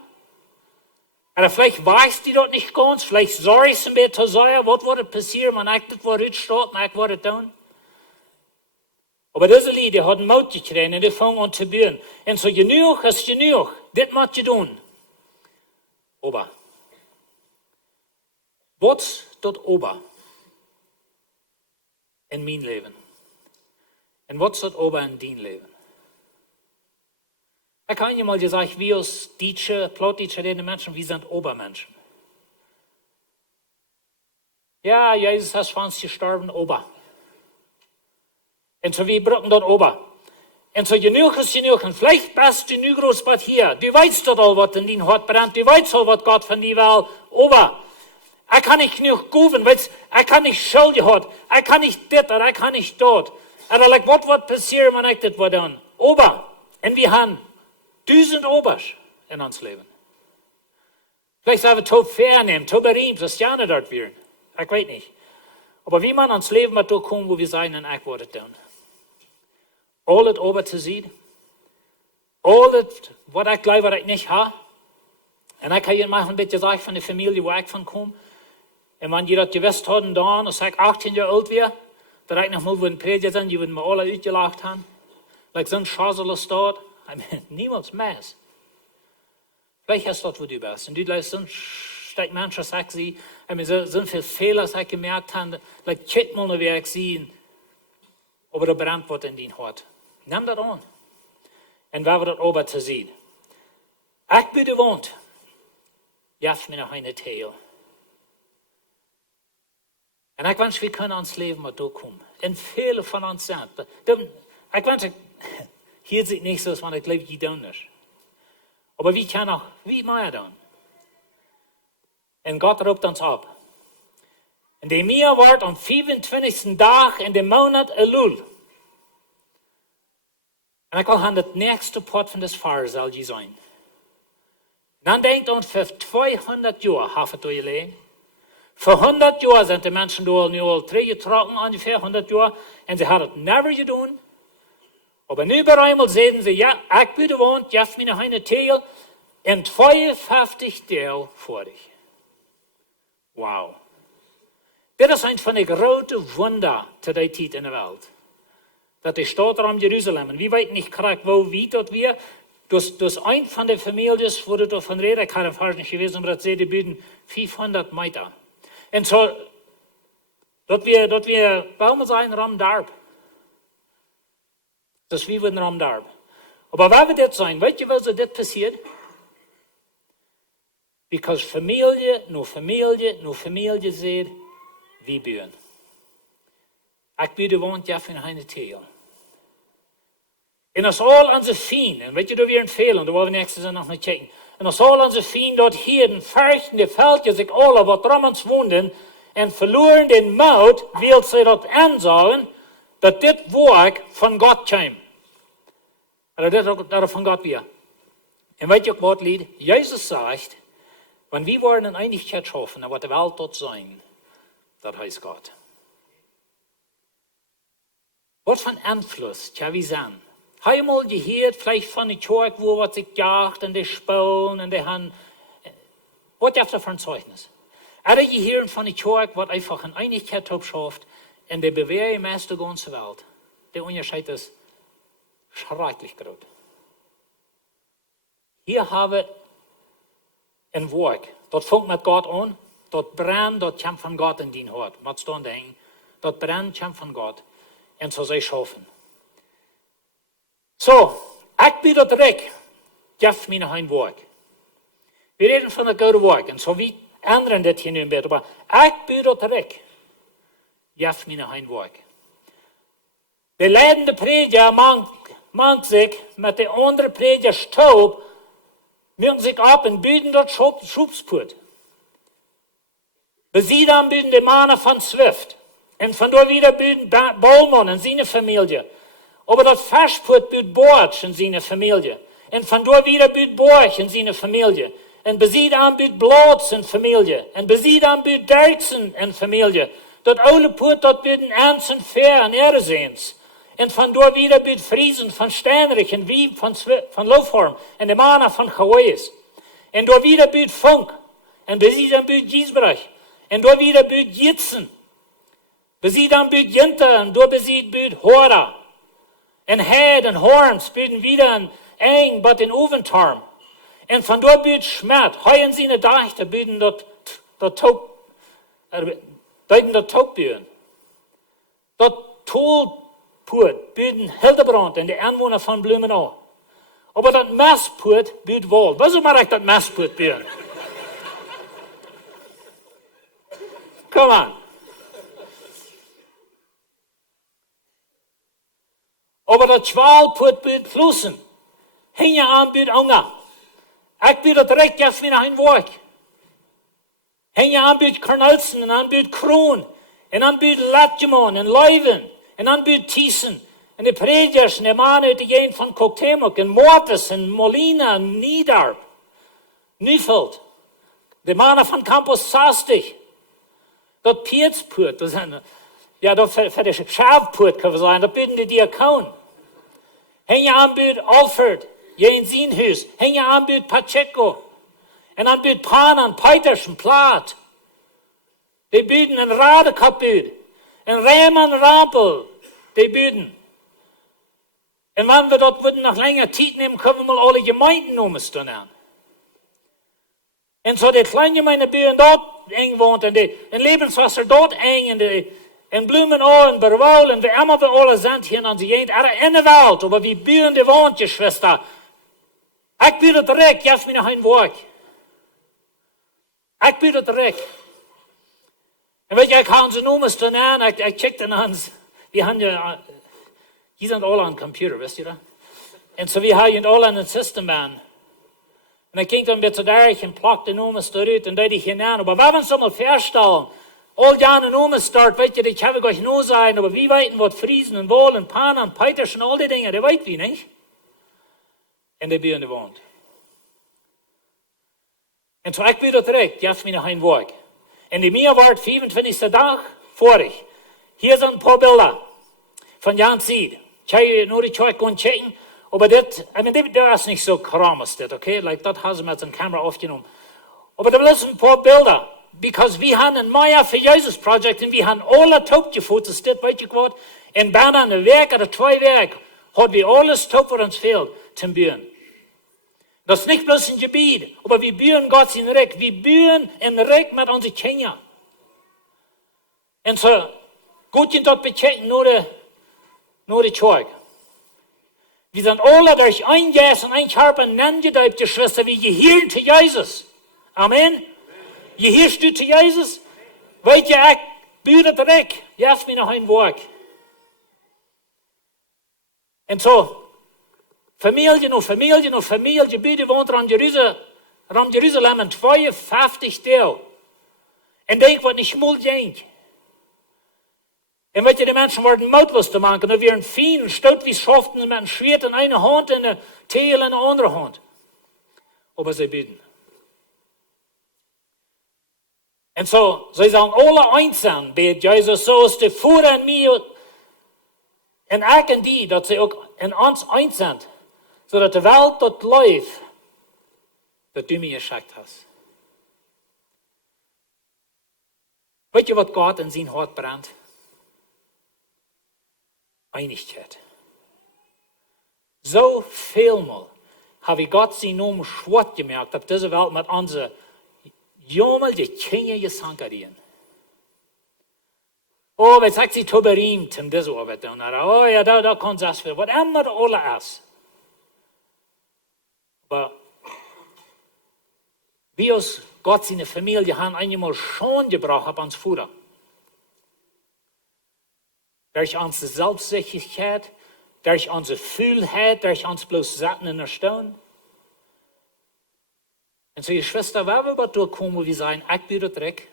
Oder vielleicht weiß die dort nicht ganz, vielleicht sorry sie mir zu sagen, was würde passieren, wenn ich das war rücksteht, und ich würde tun. Aber diese Lied, die hat einen Mut gekriegt und die fangen an zu bühen. Und so genug ist genug, das muss je tun. Aber, was dort ober in mein Leben? Und was dort ober in dein Leben? Ich kann Ihnen mal gesagt, wir als Deutsche, Plattdeutsche Menschen, wir sind Obermenschen. Ja, Jesus ist für uns gestorben, Ober. Und so wir brücken dort Ober. Und so genug ist genug. Und vielleicht bist du nicht groß was hier. Du weißt dort all, was in dein Hart brennt. Du weißt all, was Gott von dir will. Ober. Ich kann nicht genug guven, weißt, ich kann nicht Schuld haben. Ich kann nicht das oder ich kann nicht dort. Aber was wird passieren, wenn ich das war dann? Ober. Und wir haben 1000 Obers in ons Leben. Vielleicht sagen wir, zu vernehmen, zu berühmt, dass ja nicht dort wären. Ich weiß nicht. Aber wie man ans Leben wird kommen, wo wir sein, und ich werde tun. Alles ober zu sehen. Alles, was ich glaube, was ich nicht habe. Und ich kann Ihnen mal ein bisschen sagen von der Familie, wo ich von komme. Und wenn die das gewusst haben, dann, als ich 18 Jahre alt war, da ich noch mal, wo ein Prediger sind, die würden mir alle ausgelacht haben. Like so ein Schaseles dort. I mean, niemals mehr. Vielleicht ist das, wo du bist. Und du lässt so ein mancher sagt sie, I mean, so viele Fehler, die ich gemerkt habe, like, check mal noch, wie ich sehe. Aber da brennt was in dein Hart. Nimm das an. Und wer wird das oben zu sehen? Ich bin gewohnt. Jaf mir noch eine Tieejel. Und ich wünsche, wir können ans Leben mal durchkommen. Und viele von uns sind. Ich wünsche, hier sieht nicht so aus, wenn ich glaube, die tun das. Aber wie kann auch, wie mehr tun? Und Gott ruft uns ab. Und der mir wird am 25. Tag in dem Monat Elul. Und ich will an das nächste Port von des Feuers soll die sein. Dann denkt uns, für 200 Jahre haben wir gelebt. Für 100 Jahre sind die Menschen da nu al getrokken, ungefähr 100 Jahre. Und sie haben es never getan. Aber nu bei einmal sehen sie, ja, ich bin gewohnt, ich habe mir noch eine Tieejel und 52 Teil vor dich. Wow. Das ist ein von den großen Wunder zu der Zeit in der Welt. Dass die Stadt um Jerusalem, und wir weten nicht korrekt, wo, wie dort wir, das ein von den Familien, wo du davon redest, ich kann falsch nicht gewesen, aber das sehen die Büden 500 Meter. Und so, dort wir bauen sein Ramdarb. Das ist wie ein Ramdarb. Aber wer wird das sein? Weißt du, was das passiert? Because Familie nur Familie sieht, wie bühen. Ich bin gewohnt, ja, für eine Tieejel. Und als all unsere Fienden, weißt du, da wir empfehlen, da wollen wir nächstes Jahr noch mal checken. Und als all unsere Fienden dort hier, den Fürchten, die Völker, sich alle, was drum uns wohnen, und verloren den Mut, will sie dort ansagen, dass das Werk von Gott kam. Oder das von Gott wir. Und weißt du, was Lied? Jesus sagt, wenn wir wollen in Einigkeit schaffen, dann wird die Welt dort sein, das heißt Gott. Was für ein Einfluss, tja, wie sein? Habe ich mal gehört, vielleicht von der Kirche, wo was sich jagt und die Spulen und die haben, was ist das für ein Zeugnis? Habe ich gehört von der Kirche, was einfach in Einigkeit schafft und die bewährt meist der ganzen Welt. Der Unterschied ist schrecklich groß. hier haben wir ein Werk. Dat fängt mit Gott an. Dat brennt, dat komt van Gott in dien hart. Wat staan daar? Dat brennt, komt van Gott. En zo zij schaffen. So, ik ben dat rek. Geef mij nog een werk. We reden van het goede werk. En zo wie anderen dit hier nu een beetje. Maar ik ben dat rek. Geef mij nog een werk. De leidende prediker maakt zich met de andere prediker stoop. Müssen sich ab und büden dort Schubspurt. Besieden am büden die Mannen von Swift. Und von dort wieder büden Bollmann und seine Familie. Aber dort Verspurt büd Borch und seine Familie. Und von dort wieder büd Borch und seine Familie. Und besieden am büd Blotz und Familie. Und besieden am büd Derksen und Familie. Dort alle Purt dort büden Ernst und Fair und Ehresehens. Und von dort wieder büd Friesen von Steinrich und Wieb von Lofhorn und die Mana von Hawaiis. Und dort wieder büd Funk. Und besiegt am büd Giesbrech. Und dort wieder büd Jitzen. Besiegt am büd Jinter und dort besiegt büd Hora. Und Head und Horns büden wieder ein Eng, but in Uventarm. Und von dort büd Schmerz. Heuen sie eine Dachte büden dort Taubüren. Dort Toolpurt büden Hildebrand und die Anwohner von Blumenau. Aber das Messpurt büd wohl. Was mag ich das Messpurt büden? Come on. Aber das Schwalpurt büd Flussen. Hinja an büd Unger. Ich büd das direkt jetzt wieder ein Werk. Hinja an büd Kornelsen und an büd Kroon. Und an büd Latjemon und Leuven. Und an büd Thiessen. Und die Predikers und die Mannen die gehen von Koktemuk und Mortis und Molina und Niedarp. Neufeld. Die Mannen von Campus Sastig. Dat Pietspurt, das ist ja, dat für die Schafpurt kann man sagen, dat büden die Diakon. Hänge an büd Alfred, je in sein Haus. Hänge an büd Pacheco. Und an büd Panan, Peiterschen, Plaat. Die büden ein Radekapüd. Ein Rämann Rampel. Die büden. Und wenn wir dort würden noch länger Zeit nehmen, können wir mal alle Gemeinden nehmen. Und so die kleine Gemeinde büden dort eng woont en Lebenswasser dort eng en Blumenau en Berwol en wie immer wir alle sind hier an sie jent in der Welt, aber wie büren die woont, je Schwester. Ich büre direkt, geef mir noch ein Werk. Ich büre direkt. Und weet je, ich kann sie noemen staan aan, ich check den an, wir haben ja, die sind alle an Computer, wisst ihr das? Und so wir haben alle an ein System an. Und ik ging dan weer terug en plakte nummers eruit en deed ik hinein. Maar we hebben ze mal feststellen. Al die nummers start, weet je, die hebben gleich nur sein, aber wie weten wat Friesen en Wohl en Pan en Peiters en al die dingen, die weet wie niet. En die zijn woont. En toen ik weer terug, gaf me nog een werk. En die meer wordt 25e dag vorig. Hier zijn een paar beelden van Jan Sied. Ik ga je nu die check gaan checken. Aber das ist nicht so krass, okay? Like, das haben sie mit der Kamera aufgenommen. Aber da sind ein paar Bilder. Because wir haben ein Meier für Jesus Project und wir haben alle Taubgefotos, das weiß ich was. Und bei einem Werk oder 2 Werk hat wir alles Taub, was uns fehlt, zum Bühren. Das ist nicht bloß ein Gebiet, aber wir bühren Gott in Reck. Wir bühren in Reck mit unseren Kindern. Und so, gut sind dort bechecken, nur die Zeug. Wir sind alle durch ein Gas und ein Körper nenngedeibt, Schwester, wie gehirnt zu Jesus. Amen. Gehirst du zu Jesus? Weet je, ich büre direkt. Jetzt mir noch ein Werk. Und so, Familie noch Familie noch Familie, beide wohnt an Jerusalem in 52 Teil. Und denk, wat nicht schmul denkt. Und weet je, die Menschen worden moutlos te maken. Dan weer een fien, stoot wie schoften met een schwert in eine Hand en een Teel in de andere Hand. Aber sie beten. Und so, sie sagen alle einzeln, bet Jesus, so ist der Führer in mir. Und ich und die, dass sie auch in uns eins sind, so dass die Welt dort läuft, dass du mir geschickt hast. Weet je, was Gott in sein Hart brennt? Einigkeit. So vielmal habe ich Gott sein Namen schwach gemerkt, auf dieser Welt mit unseren Jomel, die Kinder gesankarieren. Oh, was sagt sie zu berühmt in dieser Arbeit? Oh ja, da kann das für, was immer da alle ist. Aber wir als Gott seine Familie haben einmal schon gebracht auf uns Futter. Durch unsere Selbstsicherheit, durch unsere Fühlheit, durch uns bloß Satten in der Stirn. Und so, ihr Schwester, wenn wir dort durchkommen, wo wir sagen, ich bin dort weg,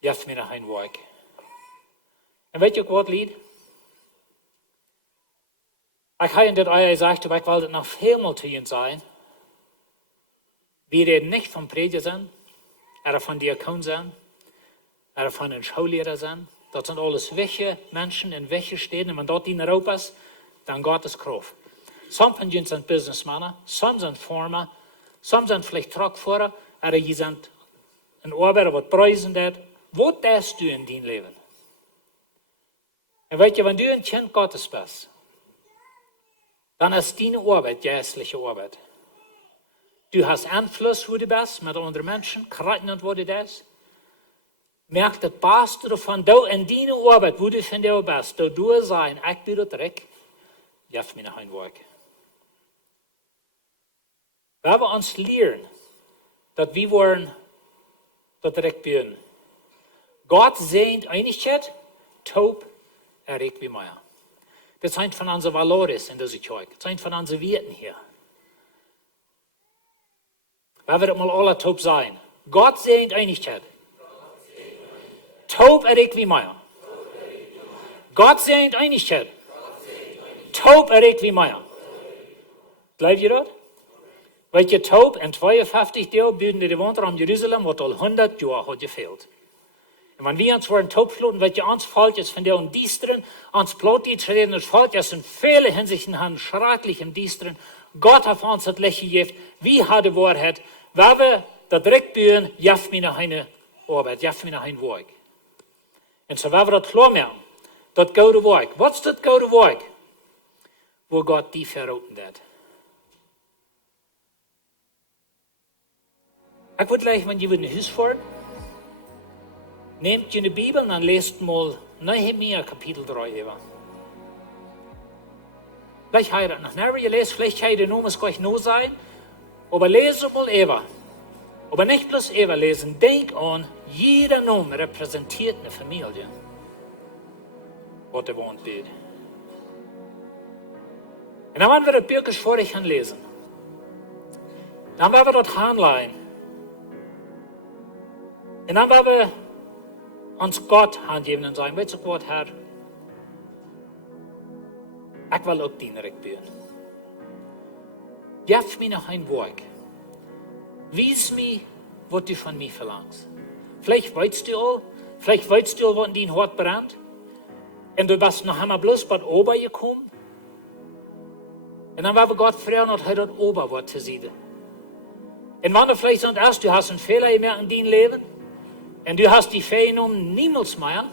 hilf mir noch ein Weg. Und weet je ook wat lied? Ich habe in dat Eier gesagt, aber ich wollte noch vielmal zu Ihnen sein. Wir reden nicht vom Prediger sein, oder von Diakon sein, oder von einem Schullehrer sein. Das sind alles welche Menschen in welche Städten. Und wenn dort in Europa ist, dann Gott ist Kraft. Some von ihnen sind Businessmänner, some sind Farmer, some sind vielleicht Truckfahrer, oder sie sind ein Arbeiter, was preisen das. Was das du in dein Leben? Und weet je, wenn du ein Kind Gottes bist, dann ist deine Arbeit geistliche Arbeit. Du hast Einfluss, wo du bist, mit anderen Menschen, kreiten und wo du das. Merk das Beste davon, du in deiner Arbeit, wo du von dir bist, du sein, ich bin dort weg, hilf mir noch ein Weg. Wenn wir uns lernen, dass wir wollen, dort direkt bin. Gott sehnt Einigkeit, taub, erregt wie Meier. Das sind von unseren Valores in dieser Kirche. Das sind von unseren Werten hier. Weil wir das mal alle taub sein. Gott sehnt Einigkeit. Taub erregt wie Meier. Gott sehnt Einigkeit. Taub erregt wie Meier. Bleibt ihr dort? Weil ihr taub in 52 Jahren bilden die Wohnraum um Jerusalem, was al 100 Jahre hat gefehlt. Und wenn wir uns waren taubfloten, weil uns falsch ist von der und Diesteren, uns plötzlich reden, das falsch ist in vielen Hinsichten haben schrecklich im Diesteren. Gott hat uns das Lächeln gegeben, wie hat die Wahrheit, weil wir da direkt bühen, jaff mir noch eine Arbeit, jaff mir noch ein Weg. Und so, wenn wir das klar machen, das gute Weg, was ist das gute Weg? Wo Gott die verraten hat. Ich würde gleich, wenn ihr in ein Haus fahren, nehmt ihr die Bibel und dann lest mal Nehemia Kapitel 3 über. Vielleicht habt ihr das noch nicht gelesen, vielleicht habt ihr den Namen gleich noch sein, aber lese mal über. Aber nicht bloß über lesen, denk an, jeder Name repräsentiert eine Familie, was der wohnt wird. Und dann werden wir das wirklich vor euch lesen. Dann werden wir dort anleihen. Und dann werden wir uns Gott handgeben und sagen, weißt du Gott, Herr, ich will auch dienerig werden. Gib mir noch ein Weg. Wies mir, was du von mir verlangst. Vielleicht weißt du all, was in dein Hort brennt. Und du bist noch einmal bloß bei oben gekommen. Und dann werden wir Gott fragen, ob er dort oben was zu sehen. Und wenn du vielleicht sagst, du hast einen Fehler gemerkt in deinem Leben, und du hast die Fee genommen, niemals mehr,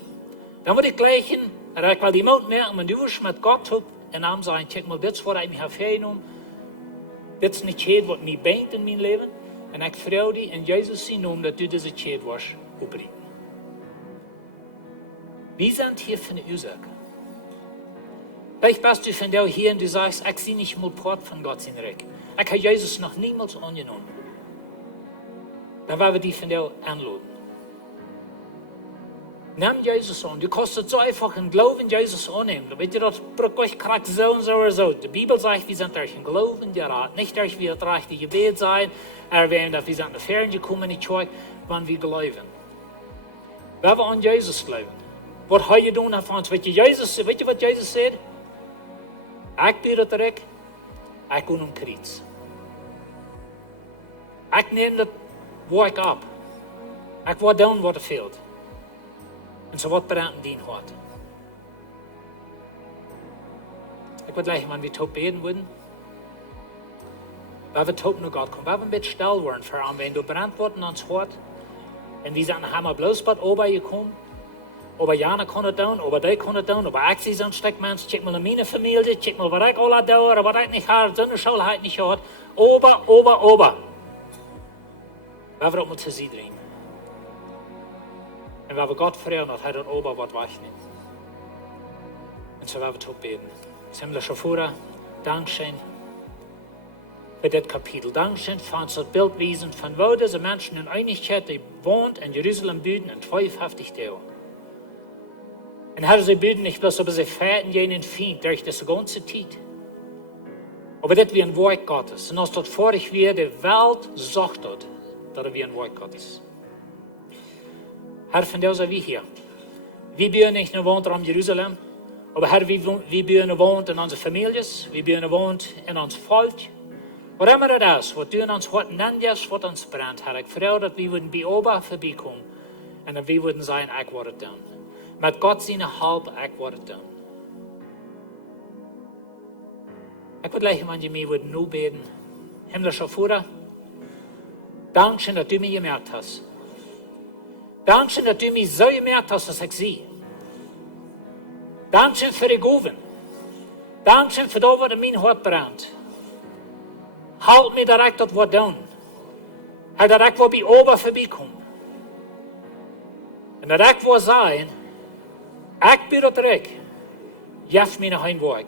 dann würde ich gleich ich will die Mut merken, wenn du mit Gott tut, und dann sagen, check mal, das war ich mich Fee genommen, das ist nicht Schäd, was mich bringt in meinem Leben, und ich freue dich in Jesus Namen, dass du diese Schäd warst, übrigens. Wir sind hier für eine Ursache. Vielleicht bist du von dir hier und du sagst, ich sehe nicht mal Port von Gott in Reck. Ich habe Jesus noch niemals angenommen. Dann werden wir die von dir anladen. Nimm Jesus an. Du kannst es so einfach in Glauben Jesus annehmen. Weet je, das kriegt so und so oder so. Die Bibel sagt, wir sind durch den Glauben geraten. Nicht durch wir das die Gebet sein, erwähnen, dass wir sind nach Ferien gekommen in die Kirche, wenn wir glauben. Wenn wir an Jesus glauben. Was hat er tun auf uns? Weet je, was Jesus sagt? Ich bin das direkt, ich gehe um Kreuz. Ich nehme das Werk ab. Ich will tun, was fehlt. Und so wat brennt in dein Hart. Ich würde gleich, wenn wir taub beten würden, weil wir taub nur Gott kommen, weil wir ein bisschen still werden für ihn, wenn du brennt wird in uns Hart, und wir sind nach einmal bloß bei oben gekommen, aber Jana kann es tun, aber die kann es tun, aber ich sehe so ein Stück Mensch, check mal in meine Familie, check mal, was ich alle tue, was ich nicht habe, Sonnenschule halt nicht hat. Ober. Weil wir auch mal zu sie drehen. Und weil wir Gott fragen, hat er dann ober was wegnehmen. Und so werden wir tot beten. Himmlischer Vater, Dankeschön für das Kapitel. Dankeschön für das Bildwesen von wo diese Menschen in Einigkeit, die wohnt in Jerusalem büden und zweifhaftig tun. Und Herr, sie büden nicht bloß, aber sie fährten jenen Feind durch das ganze Zeit. Aber das wie ein Wort Gottes. Und als dort vorig wir, die Welt sagt dort, dass wir ein Wort Gottes. Herr, von der sind wir hier. Wir büden nicht nur wohnt in Jerusalem, aber Herr, wir büden wohnt in unsere Familien, wir büden wohnt in uns Volk. Wat immer das ist, was du in uns heute nennst, was uns brennt, Herr, ich frage, dass wir würden bei vorbeikommen und dass wir würden sagen, ich werde es tun. Mit Gott seine Halb, ich werde es tun. Ich würde gleich mal mir würden nur beten. Himmlischer Vater, Dankeschön, dass du mich gemerkt hast. Dankeschön, dass du mich so gemerkt hast, dass ich sehe. Dankeschön für die Goven. Dankeschön für das, was in mein Hart brennt. Halt mir direkt das Wort tun. Herr, direkt wo ich oben vorbeikommen. Und direkt wo sein, ich bin dort direkt. Jef mir noch ein Weg.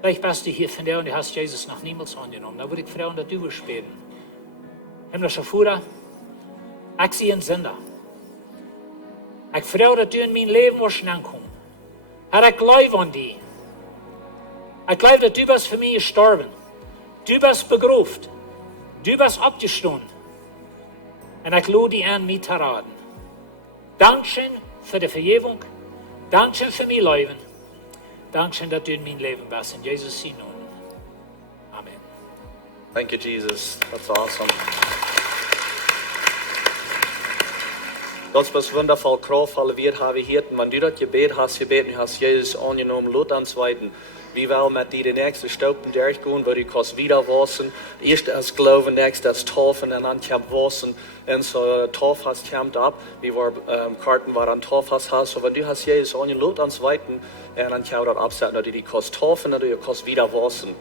Vielleicht bist du hier von dir und du hast Jesus noch niemals angenommen. Da würde ich fragen, dass du wirst beten. Himmlischer Vater, ich sehe einen Sünder. Ich frage, dass du in mein Leben wirst hineinkommen. Herr, ich glaube an dich. Ich glaube, dass du bist für mich gestorben. Du bist begraben. Du bist abgestanden. Und ich lade dich an, mich zu raten. Dankeschön für die Vergebung. Dankeschön für mein Leben. Dankeschön, dass du in mein Leben bist. In Jesus' Namen. Amen. Thank you, Jesus. That's awesome. Das was wundervoll kraftvoll wir haben hier. Wenn du das gebeten hast, Jesus angenommen, lass uns weiten. Wir wollen mit dir den nächsten Stoppen durchgehen, wo du kannst wieder waschen. Erst das Glauben, nächstes das Taufen und dann kommt waschen. Und so Tauf hast kommt ab, wie wir Karten waren Tauf hast. Aber du hast Jesus angenommen, lass uns weiten. Und dann kann das absetzen, dass du die kannst taufen und du kannst wieder waschen.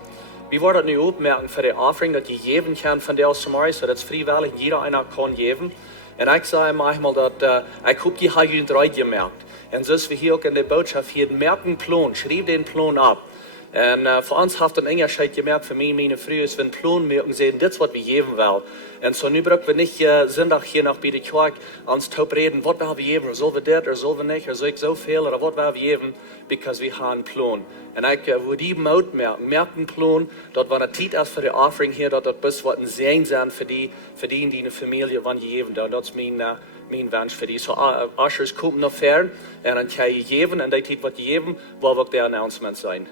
Wir wollen das nicht aufmerken für die Offering, dass die geben kann von der aus Samaria, so dass freiwillig jeder einer kann geben. Und ich sage manchmal, dass ich habe die Heiligen drei gemerkt. Und so ist wie hier auch in der Botschaft hier, merkt den Plan, schrieb den Plan ab. Und für uns hat ein Unterschied gemerkt, für mich, meine Frühe, ist, wenn Plan merken, sehen, das ist, was wir geben wollen. Und so, nu brauchen wir nicht Sonntag hier nach bei der Kirche ans Top reden, was wollen wir geben, oder soll wir das, oder soll wir nicht, oder soll ich so viel, oder was wollen wir geben, because wir haben einen Plan. Und ich würde die Mut merkt einen Plan, dass wenn eine Zeit ist für die Offering hier, dass das bis was ein Segen sein für die in die Familie, wann geben, das ist mein Wunsch für die. So, Ushers kommen noch fern, und dann kann ich geben, und die Zeit, was geben, will auch der Announcement sein.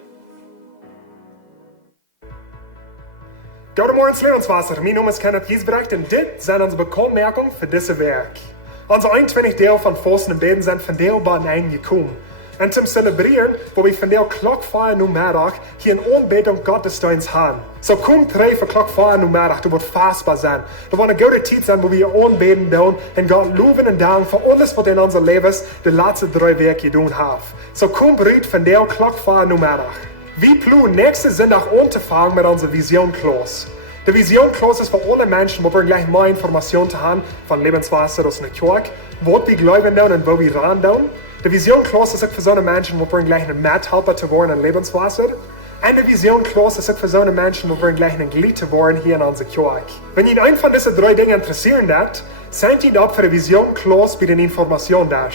Goedemorgen Leerlinkswasser, mijn naam is Kenneth Giesbrecht en dit zijn onze bekommerkingen voor deze werk. Onze 21 deel van Fasten en Beden zijn vandaag bij een einde gekomen. En zum Celebrieren, wo wir vandaag klok 4 uur middag hier een aanbidding Gottesdienst haben. So kom 3 voor klok 4 uur middag, du wird fastbar sein. Du wird eine gute Zeit sein, wo wir aanbidden doen en Gott loven en danken voor alles wat in onze levens de laatste 3 weken gedaan heeft. So kom breed vandaag klok 4 uur middag. Wir planen nächste Sonntag anzufangen mit unserer Vision-Klasse. Die Vision-Klasse ist für alle Menschen, wo wir gleich mehr Informationen haben von Lebenswasser aus der Kirche, was wir glauben und wo wir ran tun. Die Vision-Klasse ist auch für so Menschen, wo wir gleich ein Mithelfer zu werden in Lebenswasser. Und die Vision-Klasse ist auch für so Menschen, wo wir gleich ein Glied zu werden hier in unserer Kirche. Wenn Ihnen einen von diesen 3 Dingen interessieren hat, seid ihr ab für die Vision-Klasse bei den Informationen da.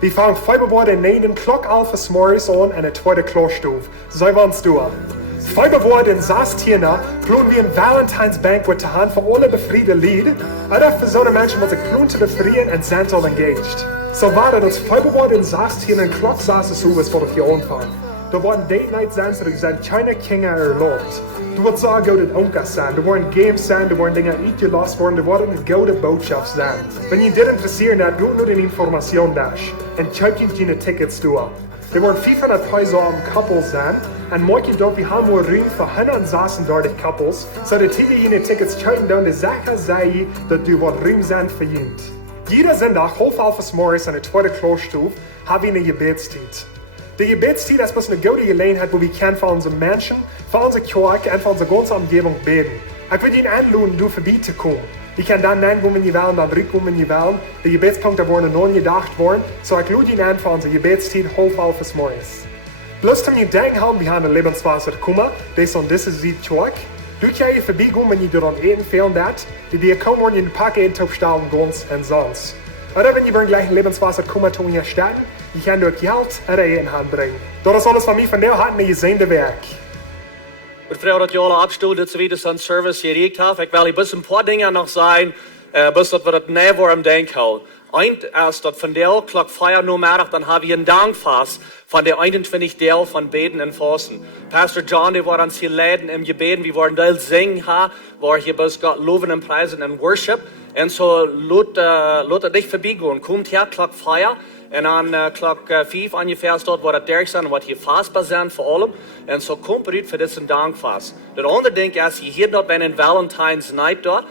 Wir fangen 5 Uhr in den Klok 11 morgens an in der 2. Klasstufe. So wollen wir es tun. 5 Uhr in 16 planen wir ein Valentine's-Banquet zu haben für alle befriedete Lieder. Oder für so Menschen, die sich planen zu befrieden und sind all engaged. So war das 5 Uhr in 16 in Klok 6 Uhr, vor der anfangen. Da werden Date Nights sein, so sind keine Kinder erlaubt. Du wirst so ein guter Onkel sein, da werden Games sein, da werden Dinge eingelassen werden, da werden eine gute Botschaft sein. Wenn ihr das interessiert, dann geht nur die Information da und checkt deine Tickets durch. Da werden 500 Preise am Couples sein und morgen dort, wir haben nur Raum für 136 Couples, so dass die Tickets checken dann, die Sache sei, dass du was Raum sein verdient. Jeder Sonntag, half morgens aan de tweede kloosthoef, hebben we een gebedstijd. De gebedstijd is een goede gelegenheid waar we kunnen voor onze mensen, voor onze kerk en voor onze ganze omgeving beden. Ik wil je aanloeren, door voorbij te komen. Je kan dan nemen, wanneer je wil, en dan terugkomen wanneer je wil. De gebedspunten worden nog gedacht worden, zo ik lood je aan voor onze gebedstijd, half morgens. Bloß om je denken houden, we gaan de levenswasser komen, deze aan deze ziet kerk. Doet jij je voorbij gaan, wanneer je er aan eten veel dat, die komen worden in de pakken eten opstellen, gans en zons. Oder wenn ihr gleich Lebenswasser kommt, um hier starten, ich kann dort Geld oder in Hand bringen. Das ist alles von mir, von der hat mir gesehen, der Werk. Ik vreau dat je alle abstoel dat ze weer zo'n service gereikt hebben. Ik wil een paar dingen nog zeggen, bis dat we dat nee voor hem denken houden. Eind is dat van deel klok 5 namiddag, dan hebben we een dankfast van de 21 deel van beden en vasten. Pastor John, die wordt ons hier leiden in gebeden, we worden deel zingen, waar je bis God loven en prijzen en worship. En zo laat het niet voorbij gaan. Komt hier klok 5 en dan klok 5 ongeveer staat waar het derg zijn, wat je vastbaar zijn voor allem. En zo komt het uit voor deze dankfast. De andere ding is, je hier dat bij een Valentine's Night daar,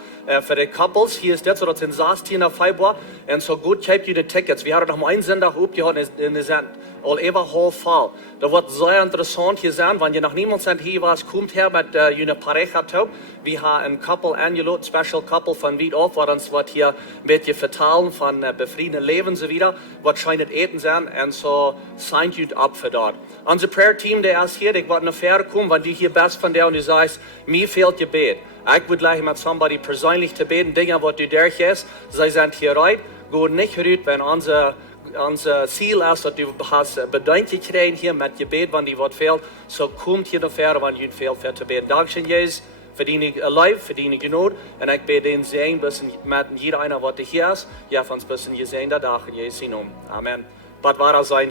voor de couples, hier is dit, zodat het in 16 februari. En zo goed krijgt je de tickets. We hadden nog maar één zondag opgehad en die zijn al even half vol. Dat wordt zeer interessant hier zijn, want je nog niemand zijn hier was, komt hier met je pareja toe. We hebben een couple aangelaten, een special couple van wie af, waar ons wat hier een beetje vertalen van bevriende leven zo wieder, wat schijnt het eten zijn, en zo signt u op voor dat. Onze prayer team, die is hier, ik word naar verder komen, want die hier best van der en die zegt, mir fehlt gebed. Ik wil gleich met somebody persoonlijk te beden, dingen wat u derg is, zij zijn hier uit, goed niet geruid, wenn onze ziel is dat u has bedankt krijgen hier met gebed, want die wat fehlt, zo komt hier naar verder, want u veel ver te beden. Dankzij Jezus, verdien ik life, verdien ik genoeg, en ik bid den zijn, met jeder einer wat hier is, ja, van ons bisschen gezien, dat dag in Jezus naam. Amen. Wat waar zijn?